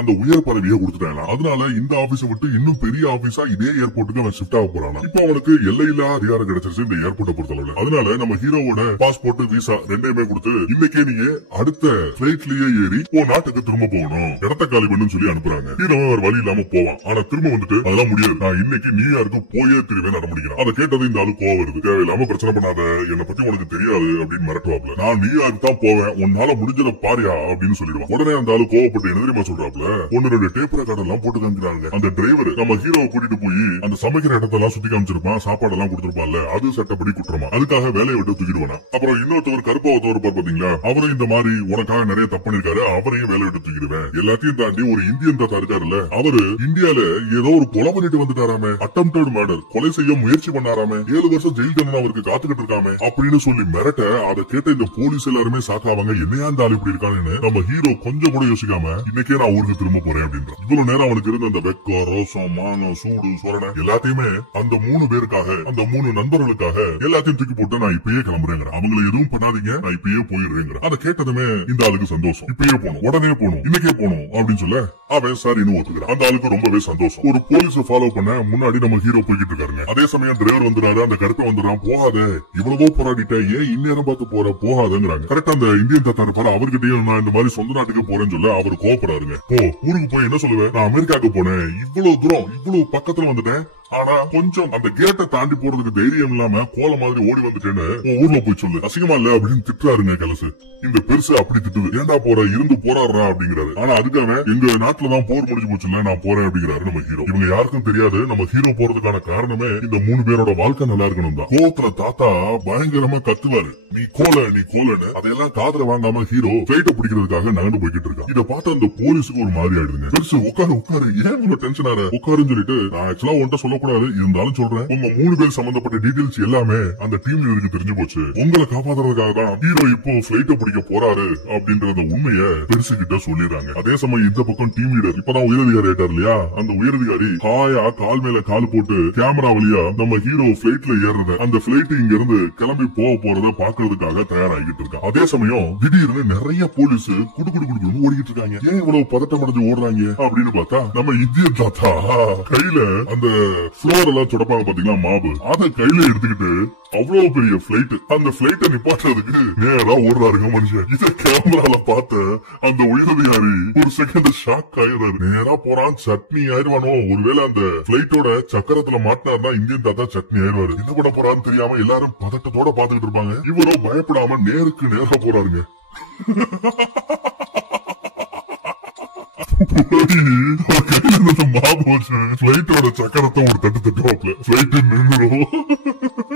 அந்த உயர் பதவியை கொடுத்துட்டாங்க. அதனால இந்த ஆபீஸை விட்டு இன்னும் பெரிய ஆபீஸா இதே ஏர்போர்ட்டுக்கு அவன் ஷிஃப்ட் ஆக போறான். இப்போ அவனுக்கு எல்லையில்லா அதிகாரம் கிடைச்சிருச்சு இந்த ஏர்போர்ட்டை பொறுத்தளவுல. அதனால நம்ம ஹீரோவோட பாஸ்போர்ட் விசா ரெண்டையுமே கொடுத்து இன்னைக்கே நீங்க அடுத்த பிளைட்லயே ஏறி நாட்டுக்கு திரும்ப போகணும், இடத்த காலி பண்ணு சொல்லி அனுப்புறாங்க. ஹீரோ வேற வழி இல்லாம போவான். ஆனா திரும்ப வந்துட்டு அதெல்லாம் முடியாது, நான் இன்னைக்கு நியூயார்க்கு போயே திரும்ப நடமுடிக்கிறேன். அதை கேட்டது இந்த ஆளு கோவம் வருது. தேவையில்லாம பிரச்சனை பண்ணாத, என்னை பத்தி உனக்கு தெரியாது அப்படின்னு மிரட்டுவாப்ல. நான் நியூயார்க் தான் போவேன், உன்னால முடிஞ்சத பாரியா அப்படின்னு சொல்லிடுவான். உடனே அந்த ஆளு கோவப்பட்டு என்ன தெரியுமா சொல்றாப்ல, ஒன்னு ரெண்டு டேப் ரெக்கார்ட் எல்லாம் போட்டு காமிக்கிறாங்க. அந்த டிரைவர் நம்ம ஹீரோவை கூட்டிட்டு போய் அந்த சமைக்கிற இடத்தெல்லாம் சுத்தி காமிச்சிருப்பான், சாப்பாடு எல்லாம் கொடுத்திருப்பான்ல, அது சட்டப்படி குற்றமா, அதுக்காக வேலையை விட்டு தூக்கிடுவானா. அப்புறம் இன்னொருத்தவர் கருப்பா ஒருத்தவர் பாத்தீங்களா, அவரும் இந்த மாதிரி உனக்காக நிறைய தப்பு பண்ணிருக்காரு, அவரையும் வேலை விட்டு தூக்கிடுவேன். எல்லாத்தையும் தாண்டி ஒரு இந்தியன் தாத்தா இருக்காருல்ல, அவரு இந்தியால ஏதோ ஒரு கொலை பண்ணிட்டு வந்துட்டாராமே, அட்டெம்ப்டட் மர்டர், கொலை செய்ய முயற்சி பண்ணாராமே, 7 வருஷம் ஜெயில் தண்டனை அவருக்கு காத்துக்கிட்டு இருக்காமே அப்படின்னு சொல்லி மிரட்ட, அதை கேட்ட இந்த போலீஸ் எல்லாருமே சாக்காவாங்க. என்னையா இந்த ஆள் இப்படி இருக்கான்னு நம்ம ஹீரோ கொஞ்சம் கூட யோசிக்காம இன்னைக்கே நான் ஊருக்கு திரும்ப போறேன் அப்படின்றான். இவ்வளவு நேரம் அவனுக்கு இருந்த அந்த வெக்கம், ரோசம், மானம், சூடு, சொரணை எல்லாத்தையுமே அந்த 3 பேருக்காக, அந்த 3 நண்பர்களுக்காக எல்லாத்தையும் தூக்கி போட்டு நான் இப்பயே கிளம்புறேன், அவங்களை எதுவும் பண்ணாதீங்க, நான் இப்பயே போயிடுறேன். அதை கேட்டதுமே இந்த ஆளுக்கு சந்தோஷம். இப்பயே போகணும், உடனே போகணும், இன்னைக்கே போகணும் அப்படின்னு சொல்ல அவன் சார் இன்னும் ஒத்துக்கிறான். அந்த ஆளுக்கு ரொம்பவே சந்தோஷம். ஒரு போலீஸ் ஃபாலோ பண்ண முன்னாடி நம்ம ஹீரோ போய்கிட்டு இருக்காருங்க. அதே சமயம் டிரைவர் வந்துறாரு. அந்த கருப்பை வந்துறான். போகாத, இவ்வளவோ போராடிட்ட, ஏன் இந்நேரம் பார்த்து போற, போகாதங்கிறாங்க. கரெக்டா அந்த இந்தியன் தாத்தா இருப்பாரு, அவர்கிட்டயும் நான் இந்த மாதிரி சொந்த நாட்டுக்கு போறேன்னு சொல்ல அவர் கோவப்படுறாருங்க. போ, ஊருக்கு போய் என்ன சொல்லுவேன், நான் அமெரிக்காவுக்கு போனேன், இவ்வளவு தூரம் இவ்வளவு பக்கத்துல வந்துட்டேன், ஆனா கொஞ்சம் அந்த கேட்டை தாண்டி போறதுக்கு தைரியம் இல்லாம கோல மாதிரி ஓடி வந்துட்டேன்னு ஊர்ல போய் சொல்லு, அசிங்கமா இல்ல அப்படின்னு திட்டுறாருங்க கலசு. இந்த பெருசு அப்படி திட்டுது, ஏண்டா போற, இருந்து போராடுறா அப்படிங்கிறாரு. ஆனா அதுக்காக எங்க நாட்டுலதான் போர் முடிஞ்சு போச்சுல, நான் போறேன் அப்படிங்கிறாரு நம்ம ஹீரோ. இவங்க யாருக்கும் தெரியாது நம்ம ஹீரோ போறதுக்கான காரணமே இந்த 3 பேரோட வாழ்க்கை நல்லா இருக்கணும் தான். கோவத்துல தாத்தா பயங்கரமா கத்துவாரு, நீ கோலன்னு. அதையெல்லாம் காதுல வாங்காம ஹீரோ பிளைட்ட பிடிக்கிறதுக்காக நகர்ந்து போய்கிட்டு இருக்கான். இதை பார்த்து அந்த போலீஸுக்கு ஒரு மாதிரி ஆயிடுதுங்க. பெருசு உட்காரு, ஏன் இவ்வளவு டென்ஷன் ஆற, உட்காருன்னு சொல்லிட்டு, நான் ஆக்சுவலா உன்ட்ட சொல்லக்கூடாது, இருந்தாலும் சொல்றேன், உங்க 3 பேர் சம்பந்தப்பட்ட டீடைல்ஸ் எல்லாமே அந்த டீம் லீடருக்கு தெரிஞ்சு போச்சு, உங்களை காப்பாத்துறதுக்காக தான் ஹீரோ இப்போ பிளைட்ட பிடிக்க போறாரு அப்படின்றத உண்மையை பெருசு கிட்ட சொல்லிடுறாங்க. அதே சமயம் இந்த பக்கம் டீம் லீடர் இப்பதான் உயரதிகாரி ஆயிட்டார் இல்லையா, அந்த உயரதிகாரி ஹாயா கால் மேல கால் போட்டு கேமரா வழியா நம்ம ஹீரோ பிளைட்ல ஏறத, அந்த பிளைட் இங்க இருந்து கிளம்பி போறத பாக்குறதுக்காக தயாராகிட்டு இருக்கான். அதே சமயம் திடீர்னு நிறைய போலீஸ் குடு ஓடிக்கிட்டு இருக்காங்க. ஏன் இவ்வளவு பதட்டம் அடைஞ்சு ஓடுறாங்க அப்படின்னு பார்த்தா நம்ம இந்தியன் தாத்தா கையில அந்த ஃப்ளோர் எல்லாம் தொடப்பாங்க பாத்தீங்களா, மாபு, அத கையில எடுத்துக்கிட்டு அவ்வளவு பெரிய பிளைட், அந்த பிளைட்டை நிப்பாட்டுறதுக்கு நேரா ஓடுறாருங்க மனுஷன். இத கேமரால பார்த்த அந்த உயரதிகாரி ஒரு செகண்ட் ஷாக் ஆயிடுறாரு. நேரா போறான், சட்னி ஆயிடுவானோ, ஒருவேளை அந்த பிளைட்டோட சக்கரத்துல மாட்டினார்னா இந்தியன் தாத்தா சட்னி ஆயிடுவாரு. என்ன பண்ண போறான்னு தெரியாம எல்லாரும் பதட்டத்தோட பாத்துக்கிட்டு இருப்பாங்க. இவரும் பயப்படாம நேருக்கு நேரா போறாருங்க. சக்கரத்தை ஒரு தட்டுவாப்ல, பிளைட் நின்றுடும்.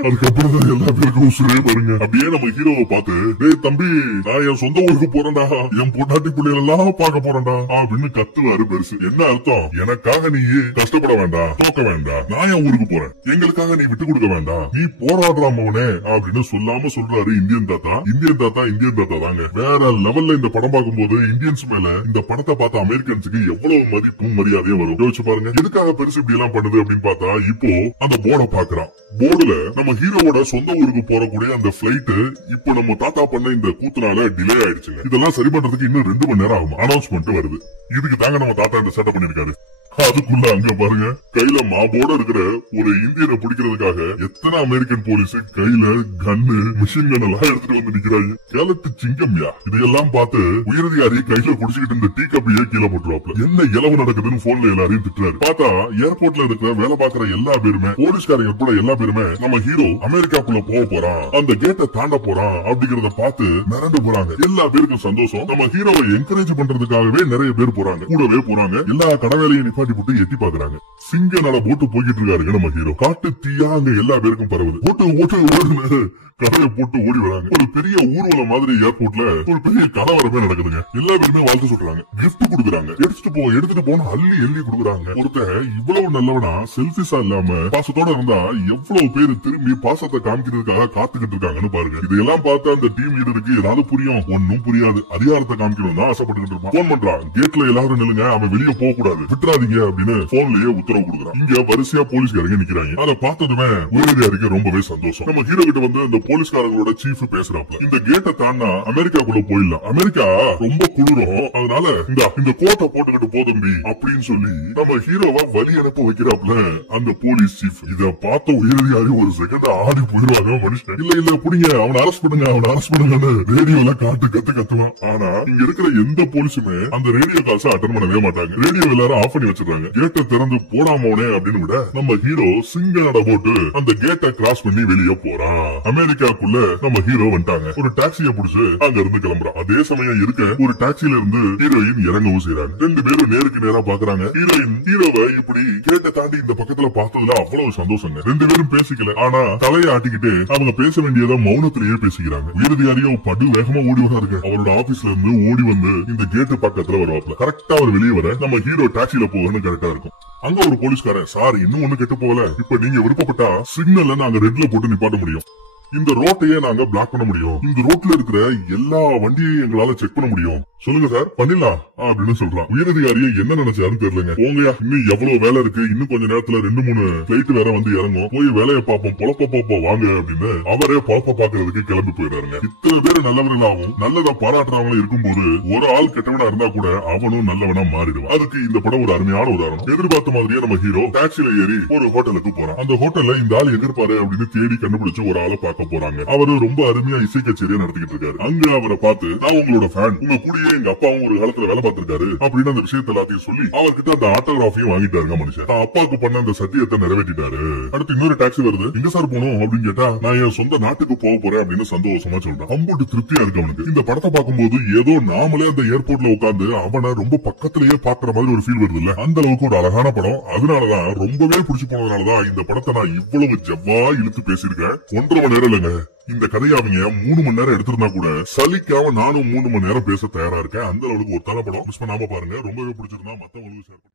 அதுக்கப்புறம் தான் எல்லா பேருக்கும் உசுரே பாருங்க. அப்படியே நம்ம ஹீரோவை பார்த்து, டேய் தம்பி, நான் என் சொந்த ஊருக்கு போறேன்டா, என் பொண்டாட்டி பிள்ளைகள் எல்லாம் பார்க்க போறேன்டா அப்படின்னு கத்துவாரு பெருசு. என்ன அர்த்தம்? எனக்காக நீ கஷ்டப்பட வேண்டாம், தோக்க வேண்டாம், நான் என் ஊருக்கு போறேன், எங்களுக்காக நீ விட்டு கொடுக்க வேண்டாம், நீ போராடுறாம அவனே அப்படின்னு சொல்லாம சொல்றாரு இந்தியன் தாத்தா. இந்தியன் தாத்தா தாங்க. வேற லெவல்ல இந்த படம் பார்க்கும்போது இந்தியன்ஸ் மேல இந்த படத்தை பார்த்த அமெரிக்கன்ஸுக்கு எவ்வளவு மதிப்பும் மரியாதையும் வரும். யோசிச்சு பாருங்க, எதுக்காக பெருசு இப்படி எல்லாம் பண்ணுது அப்படின்னு பார்த்தா, இப்போ அந்த போர்டை பாக்குறான். போர்டுல நம்ம ஹீரோவோட சொந்த ஊருக்கு போறக்கூடிய அந்த பிளைட் இப்போ நம்ம தாத்தா பண்ண இந்த கூத்துனால டிலே ஆயிடுச்சுங்க. இதெல்லாம் சரி பண்றதுக்கு இன்னும் 2 மணி நேரம் ஆகும். அனௌன்ஸ்மெண்ட் வருது. இதுக்கு தாங்க நம்ம தாத்தா இந்த செட்டப் பண்ணிருக்காரு. அதுக்குள்ள அங்க பாருங்க, கையில மாபோட இருக்கிற ஒரு இந்தியனை பிடிக்கிறதுக்காக எத்தனை அமெரிக்கன் போலீஸ் கையில கன்னு, மிஷின் கன் எல்லாம் எடுத்துட்டு வந்து நிக்கிறாங்க. கேலட்டு சிங்கம்யா. இதையெல்லாம் பார்த்து உயரதிகாரி கையில குடிச்சுக்கிட்டு இந்த டீ கப்பையே கீழே போட்டுருவாப்ல. என்ன இலவு நடக்குதுன்னு போன்ல எல்லாரையும் திட்டுறாரு. பார்த்தா ஏர்போர்ட்ல இருக்கிற வேலை பாக்குற எல்லா பேருமே, போலீஸ்காரங்க கூட எல்லா பேருமே, நம்ம ஹீரோ அமெரிக்காக்குள்ள போக போறான், அந்த கேட்டை தாண்ட போறான் அப்படிங்கறத பார்த்து மிரண்டு போறாங்க. எல்லா பேருக்கும் சந்தோஷம். நம்ம ஹீரோவை என்கரேஜ் பண்றதுக்காகவே நிறைய பேர் போறாங்க, கூடவே போறாங்க. எல்லா கடவேலையும் நிப்பாட்டி போட்டு எட்டி பாக்குறாங்க. சிங்க நட போட்டு போய்கிட்டு இருக்காருங்க நம்ம ஹீரோ. காட்டு தீயா அங்க எல்லா பேருக்கும் பரவுது. ஓட்டு கடையை போட்டு ஓடி வராங்க. ஒரு பெரிய ஊர்வலம் மாதிரி ஏர்போர்ட்ல ஒரு பெரிய கலவரமே நடக்குதுங்க. எல்லா பேருமே வாழ்த்து சொல்றாங்க, கிஃப்ட் கொடுக்குறாங்க, எடுத்துட்டு போன அள்ளி எள்ளி கொடுக்குறாங்க. ஒருத்தன் இவ்வளவு நல்லவனா செல்பிஷா இல்லாம பாசத்தோட இருந்தா எவ்வளவு பேரு திரும்பி பாசத்தை காமிக்கிறதுக்காக காத்துக்கிட்டு இருக்காங்கன்னு பாருங்க. இதெல்லாம் பார்த்து அந்த டீம் லீடருக்கு ஏதாவது புரியும்? ஒன்னும் புரியாது. அதிகாரத்தை காமிக்கணும் தான் ஆசைப்பட்டு இருப்பான். போன் பண்றான், கேட்ல எல்லாரும் நில்லுங்க, அவன் வெளியே போக கூடாது, விட்டுறாதீங்க அப்படின்னு போன்லயே உத்தரவு கொடுக்குறான். இங்க வரிசையா போலீஸ்காரங்க நிக்கிறாங்க. அதை பார்த்ததுமே உயரதிகாரிக்கு ரொம்பவே சந்தோஷம். நம்ம ஹீரோ கிட்ட வந்து அந்த போலீஸ்காரங்களோட சீஃப் பேசுறாப்ல, இந்த கேட்டை தாண்டா அமெரிக்காக்குள்ள போயிடலாம், அமெரிக்கா ரொம்ப குளிரும், அதனால இந்த கோட்டை போட்டுக்கிட்டு போதம்பி அப்படின்னு சொல்லி நம்ம ஹீரோவா வழி அனுப்ப வைக்கிறாப்ல அந்த போலீஸ் சீஃப். இத பார்த்த உயரதிகாரி ஒரு செகண்ட் ஆடி போயிருவாங்க மனுஷன். இல்ல புடிங்க, அவனை அரெஸ்ட் பண்ணுங்கன்னு ரேடியோல கத்துவான். ஆனா இங்க இருக்கிற எந்த போலீஸுமே அந்த ரேடியோ கால்ஸ் அட்டன் பண்ணவே மாட்டாங்க. ரேடியோ எல்லாரும் ஆஃப் பண்ணி வச்சிருக்காங்க. கேட்டை திறந்து போடாமோனே அப்படின்னு விட நம்ம ஹீரோ சிங்க நட போட்டு அந்த கேட்டை கிராஸ் பண்ணி வெளியே போறான். அமெரிக்காக்குள்ள நம்ம ஹீரோ வந்துட்டாங்க. ஒரு டாக்ஸியை புடிச்சு அங்க இருந்து கிளம்புறான். அதே சமயம் இருக்க ஒரு டாக்ஸில இருந்து ஹீரோயின் இறங்கவும் செய்யறாங்க. 2 பேரும் நேருக்கு நேரா பாக்குறாங்க. ஹீரோயின் ஹீரோவை இப்படி கேட்டை தாண்டி இந்த பக்கத்துல பார்த்ததுல அவ்வளவு சந்தோஷங்க. 2 பேரும் பேசிக்கல, ஆனா தலையை ஆட்டிக்கிட்டு அவங்க பேச வேண்டியதை மௌனத்திலேயே பேசிக்கிறாங்க. உயரதிகாரியும் படு வேகமா ஓடி வராருங்க. அவரோட ஆபீஸ்ல இருந்து ஓடி வந்து இந்த கேட்டு பக்கத்துல வருவாப்ல. கரெக்டா அவர் வெளியே வர நம்ம ஹீரோ டாக்ஸில போகணும் கரெக்டா இருக்கும். அங்க ஒரு போலீஸ்காரன், சார் இன்னும் ஒண்ணு கெட்டு போகல, இப்ப நீங்க விருப்பப்பட்டா சிக்னல்ல நாங்க ரெட்ல போட்டு நிப்பாட்ட முடியும், இந்த ரோட்டையே நாங்க பிளாக் பண்ண முடியும், இந்த ரோட்ல இருக்கிற எல்லா வண்டியையும் எங்களால செக் பண்ண முடியும், சொல்லுங்க சார் பண்ணிடலாம் அப்படின்னு சொல்றான். உயரதிகாரியை என்ன நினைச்சாருன்னு தெரியலங்க. போங்கயா, இன்னும் எவ்வளவு வேலை இருக்கு, இன்னும் கொஞ்ச நேரத்துல 2-3 பிளைட் வேற வந்து இறங்கும், போய் வேலையை பார்ப்போம், பொழப்ப வாங்க அப்படின்னு அவரே பொழப்ப பாக்குறதுக்கு கிளம்பி போயிடாருங்க. இத்தனை பேர் நல்லவர்களாகவும் நல்லதை பாராட்டுறவங்களும் இருக்கும்போது ஒரு ஆள் கெட்டவனா இருந்தா கூட அவனும் நல்லவனா மாறிடுவான். அதுக்கு இந்த படம் ஒரு அருமையான உதாரணம். எதிர்பார்த்த மாதிரியே நம்ம ஹீரோ டாக்ஸில ஏறி ஒரு ஹோட்டலுக்கு போறான். அந்த ஹோட்டல்ல இந்த ஆள் எங்க இருப்பாரு அப்படின்னு தேடி கண்டுபிடிச்சு ஒரு ஆளை பார்க்க போறாங்க. அவரு ரொம்ப அருமையா இசை கச்சேரியா நடத்திக்கிட்டு இருக்காரு. அங்க அவரை பார்த்து, நான் உங்களோட ஃபேன், உங்க கூடயே எங்க அப்பாவும் ஒரு காலத்துல வேலை பார்த்திருக்காரு அப்படின்னு அந்த விஷயத்த எல்லாத்தையும் சொல்லி அவர்கிட்ட அந்த ஆட்டோகிராஃபையும் வாங்கிட்டாருங்க மனுஷன். அப்பாவுக்கு பண்ண அந்த சத்தியத்தை நிறைவேற்றிட்டாரு. அடுத்து இன்னொரு டாக்ஸி வருது. எங்க சார் போகணும் அப்படின்னு கேட்டா, நான் என் சொந்த நாட்டுக்கு போக போறேன் அப்படின்னு சந்தோஷமா சொல்றேன். அம்போட்டு திருப்தியா இருக்கு அவனுக்கு. இந்த படத்தை பார்க்கும்போது ஏதோ நாமளே அந்த ஏர்போர்ட்ல உட்காந்து அவனை ரொம்ப பக்கத்திலேயே பாக்குற மாதிரி ஒரு ஃபீல் வருது இல்ல, அந்த அளவுக்கு ஒரு அழகான படம். அதனாலதான் ரொம்பவே பிடிச்சு போனதுனாலதான் இந்த படத்தை நான் இவ்வளவு ஜவ்வா இழுத்து பேசியிருக்கேன். 1.5 மணி நேரம் இல்லங்க, இந்த கதையை அவங்க 3 மணி நேரம் எடுத்திருந்தா கூட சலிக்காம நானும் 3 மணி நேரம் பேச தயாரா இருக்கேன். அந்த அளவுக்கு ஒரு தலை படம். மிஸ் பண்ணாம பாருங்க. ரொம்பவே பிடிச்சிருந்தா மத்தவங்களுக்கு ஷேர் பண்ணுங்க.